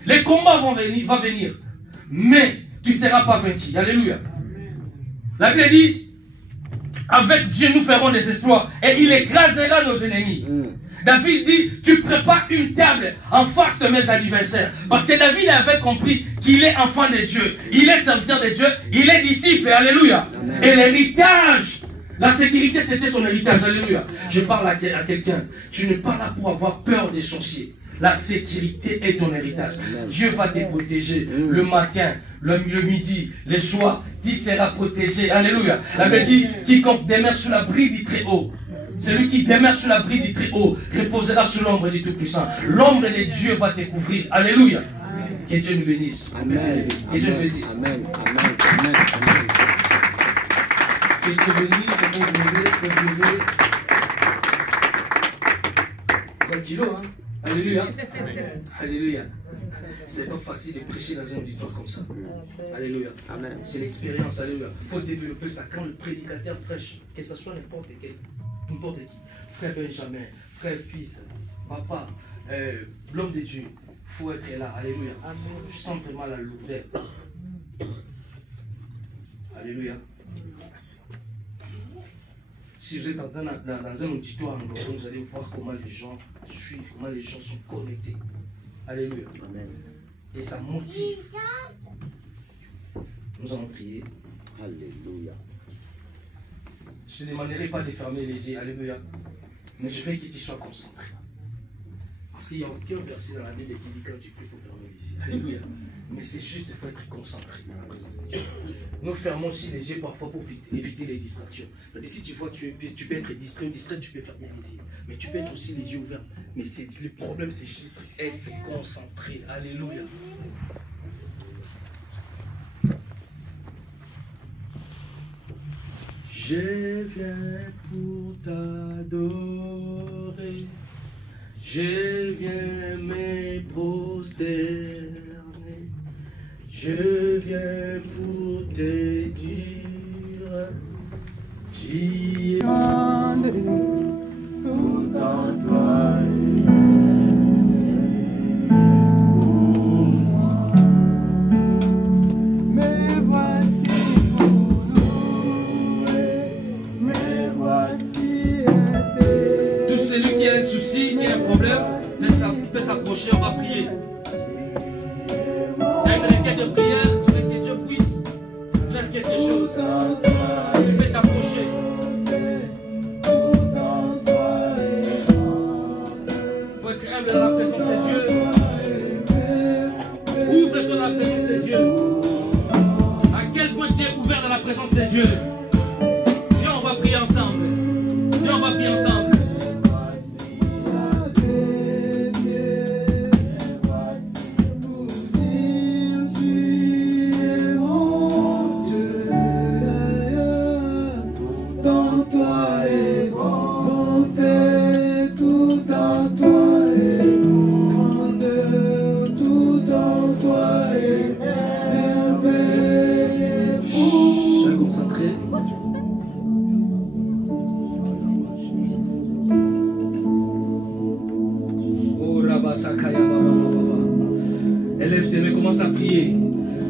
Les combats vont venir. Mais tu ne seras pas vaincu. Alléluia. La Bible dit, avec Dieu nous ferons des exploits. Et il écrasera nos ennemis. David dit, tu prépares une table en face de mes adversaires. Parce que David avait compris qu'il est enfant de Dieu. Il est serviteur de Dieu. Il est disciple. Alléluia. Amen. Et l'héritage, la sécurité, c'était son héritage. Alléluia. Je parle à quelqu'un. Tu n'es pas là pour avoir peur des sorciers. La sécurité est ton héritage. Dieu va te protéger le matin, le midi, le soir. Tu seras protégé. Alléluia. La Bible dit, quiconque demeure sous l'abri du Très-Haut. Celui qui demeure sous l'abri du Très-Haut reposera sous l'ombre du Tout-Puissant. L'ombre de Dieu va te couvrir. Alléluia. Que Dieu nous bénisse. Amen. Que Dieu nous bénisse. Amen. Amen. Amen. Amen. Que Dieu bénisse. C'est un kilo, hein? Alléluia. Alléluia. C'est pas facile de prêcher dans un auditoire comme ça. Alléluia. Amen. C'est l'expérience. Alléluia. Il faut développer ça quand le prédicateur prêche, que ce soit n'importe qui. Frère Benjamin, frère fils, papa, l'homme de Dieu. Il faut être là. Alléluia. Je sens vraiment la lourdeur. Alléluia. Si vous êtes dans un auditoire, vous allez voir comment les gens suivent, comment les gens sont connectés. Alléluia. Amen. Et ça motive. Nous allons prier. Alléluia. Je ne demanderai pas de fermer les yeux. Alléluia. Mais je veux que tu sois concentré. Parce qu'il n'y a aucun verset dans la Bible qui dit quand tu peux, il faut fermer les yeux. Alléluia. Mais c'est juste qu'il faut être concentré dans la présence de Dieu. Nous fermons aussi les yeux parfois pour éviter les distractions. C'est-à-dire si tu vois, tu peux être distrait ou distrait, tu peux fermer les yeux. Mais tu peux être aussi les yeux ouverts. Mais le problème, c'est juste être concentré. Alléluia. Je viens pour t'adorer. Je viens me prosterner. Je viens pour te dire, tu es tout en toi. Me voici pour louer, me voici aider. Tout celui qui a un souci, qui a un problème, peut s'approcher, on va prier. De prière, tu veux que Dieu puisse faire quelque chose. Tu peux t'approcher. Il faut être humble dans la présence de Dieu. Ouvre-toi dans la présence de Dieu. À quel point tu es ouvert dans la présence de Dieu. Viens, on va prier ensemble. Viens, on va prier ensemble. prier.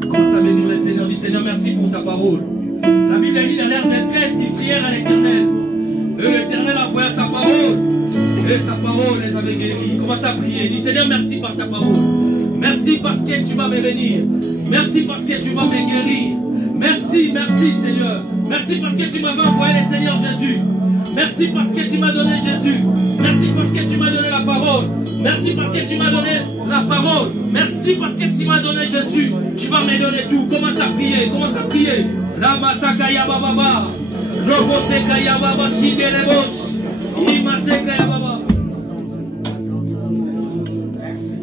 Commence à bénir le Seigneur. Dis Seigneur, merci pour ta parole. La Bible dit dans l'air de détresse, ils prièrent à l'Éternel. Et l'Éternel envoya sa parole. Et sa parole les avait guéris. Commence à prier. Dis Seigneur, merci par ta parole. Merci parce que tu vas me bénir. Merci parce que tu vas me guérir. Merci, merci Seigneur. Merci parce que tu m'avais envoyé le Seigneur Jésus. Merci parce que tu m'as donné Jésus. Merci parce que tu m'as donné la parole. Merci parce que tu m'as donné la parole. Merci parce que tu m'as donné Jésus. Tu vas me donner tout. Commence à prier. Commence à prier. Ramasakaya Baba. Robosekaya Baba Shigelebos. Imasekaya Baba.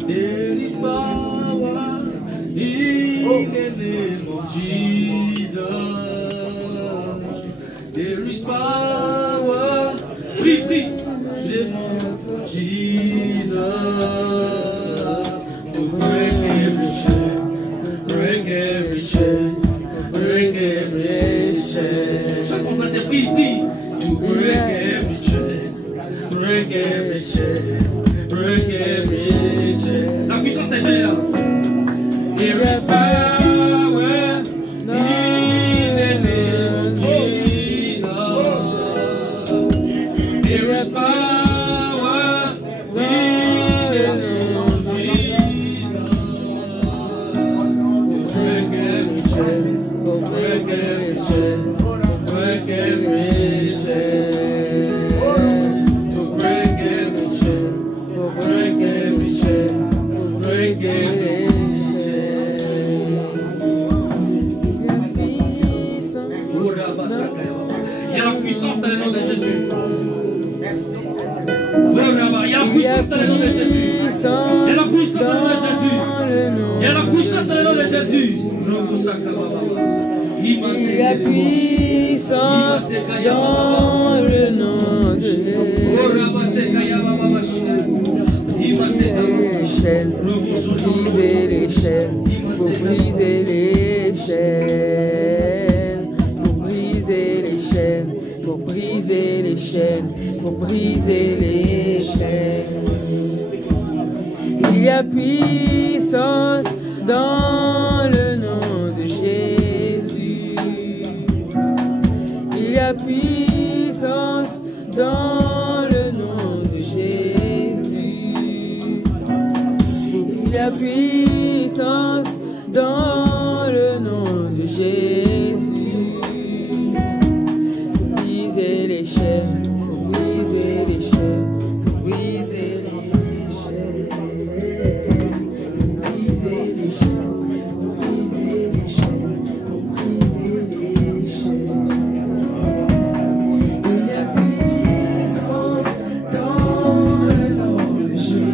There is power in the name of Jesus. There is power. Prie, prie. The name of Jesus. To break every chain. Break every chain. Break every chain. Sois concentré, prie, prie. To break every chain. Break every chain. Break every chain. La puissance est déjà là. There is power in the name of Jesus. There is power in the name of Jesus. To break every chain, to break every chain, to break every chain. To break every chain, to break every chain, to break every chain. Il y a la puissance dans le nom de Jésus. Il y a la puissance dans le nom de Jésus. Il y a la puissance dans le nom de Jésus. Il y a la puissance dans le nom de Jésus. Il y a puissance dans le nom de Jésus. Briser les chaînes, pour briser les chaînes, pour briser les chaînes, pour briser les chaînes, pour briser les chaînes. Il y a puissance dans le nom de Jésus. Il y a puissance dans le nom de Jésus. Il y a puissance dans le nom de Jésus. Briser les chaînes, briser les chaînes, briser les chaînes, briser les chaînes, briser les chaînes, briser les chaînes. Il y a puissance dans le nom de Jésus.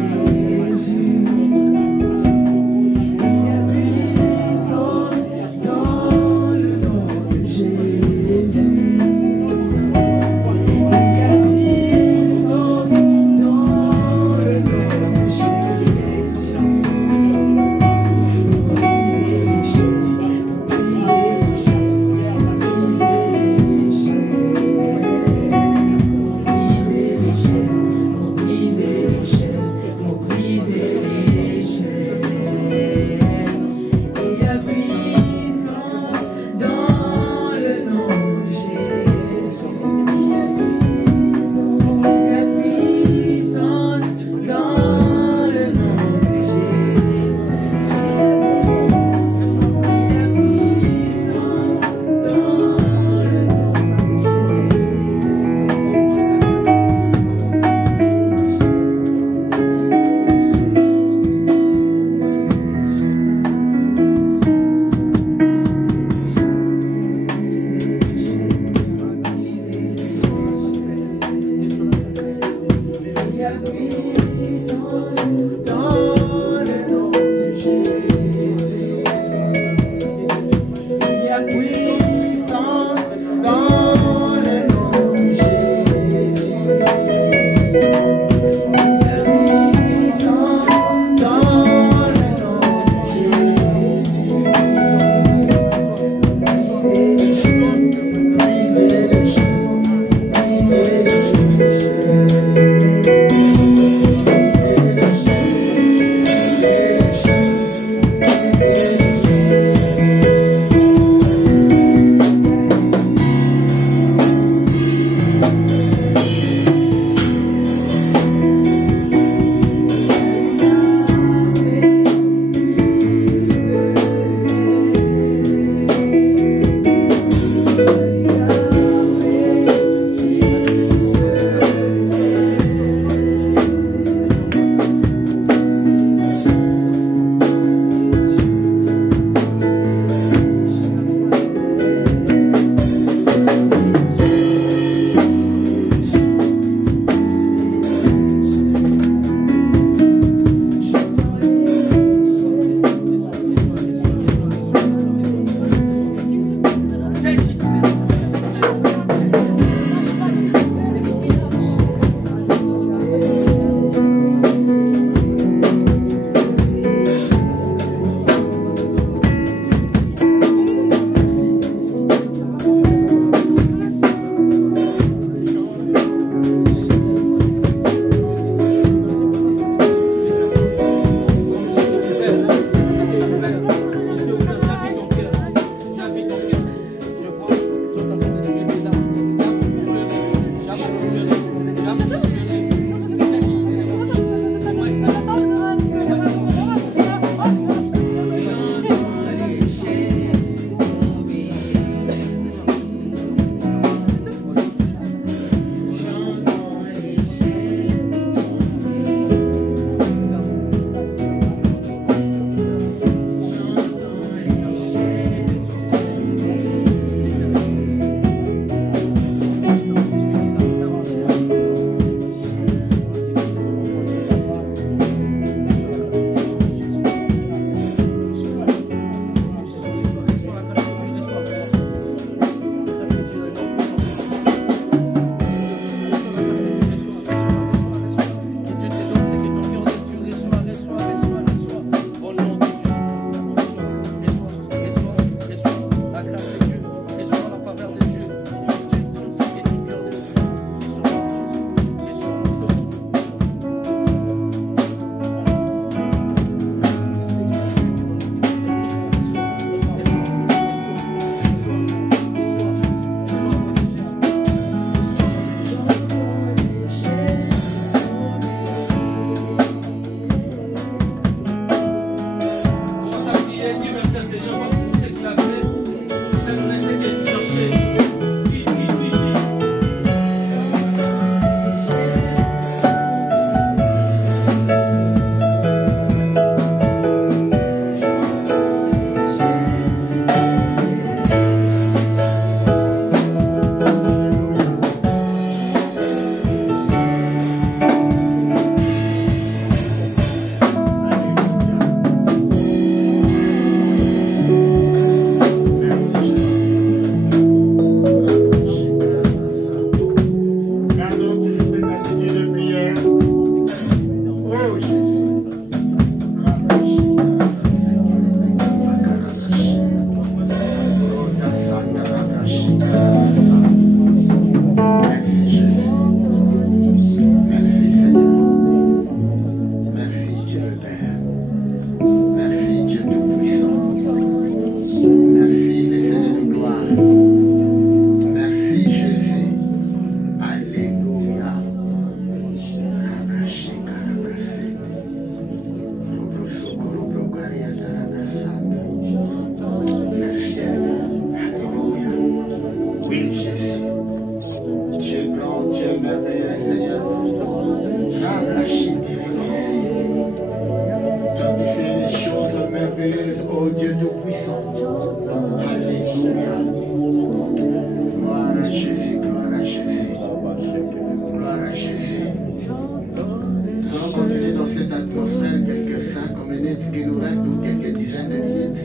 cette atmosphère quelques 5 minutes qui nous restent ou quelques dizaines de minutes,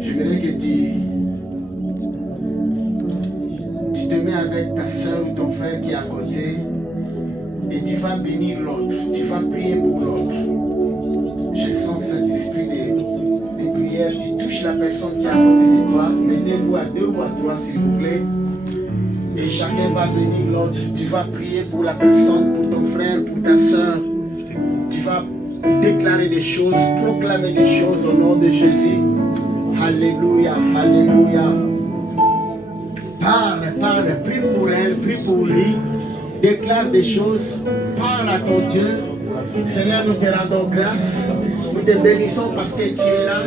j'aimerais que tu te mets avec ta soeur ou ton frère qui est à côté et tu vas bénir l'autre, tu vas prier pour l'autre. Je sens cet esprit de prière, tu touches la personne qui est à côté de toi, mettez-vous à 2 ou à 3 s'il vous plaît. Et chacun va bénir l'autre. Tu vas prier pour la personne, pour ton frère, pour ta soeur. Tu vas déclarer des choses, proclamer des choses au nom de Jésus. Alléluia, alléluia. Parle, parle, prie pour elle, prie pour lui. Déclare des choses, parle à ton Dieu. Seigneur, nous te rendons grâce. Nous te bénissons parce que tu es là.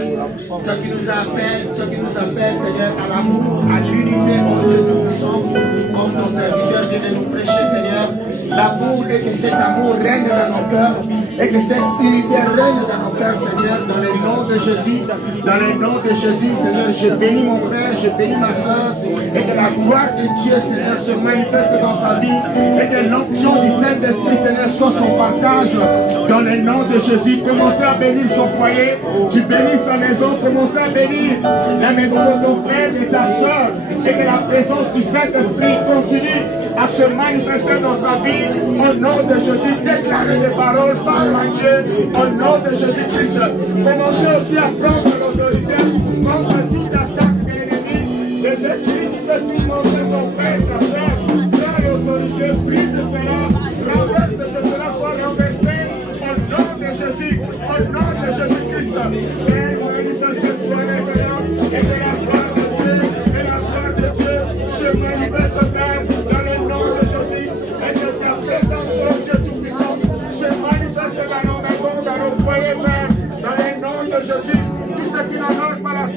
Toi qui nous appelles, Seigneur, à l'amour, à l'unité entre nous sommes. Comme ton serviteur vient de nous prêcher, Seigneur, l'amour et que cet amour règne dans nos cœurs. Et que cette unité règne dans nos cœurs, Seigneur, dans le nom de Jésus. Dans le nom de Jésus, Seigneur, je bénis mon frère, je bénis ma soeur. Et que la gloire de Dieu, Seigneur, se manifeste dans sa vie. Et que l'onction du Saint-Esprit, Seigneur, soit son partage. Dans le nom de Jésus, commencez à bénir son foyer. Tu bénis sa maison, commencez à bénir la maison de ton frère et ta soeur. Et que la présence du Saint-Esprit continue à se manifester dans sa vie. Au nom de Jésus, déclarez des paroles par Dieu. Au nom de Jésus-Christ, commencez aussi à prendre l'autorité contre toute attaque de l'ennemi. Les esprits qui peuvent démontrer ton frère, ta soeur, prends l'autorité, brise cela, renverse que cela soit renversé. Au nom de Jésus, au nom de Jésus-Christ, Père, manifeste-toi maintenant et que la gloire de Dieu, et la gloire de Dieu se manifeste, Père, dans le nom de Jésus, et que ta présence, oh Dieu Tout-Puissant, se manifeste dans nos maisons, dans nos foyers, Père, dans le nom de Jésus. Tout ce qui n'honore pas la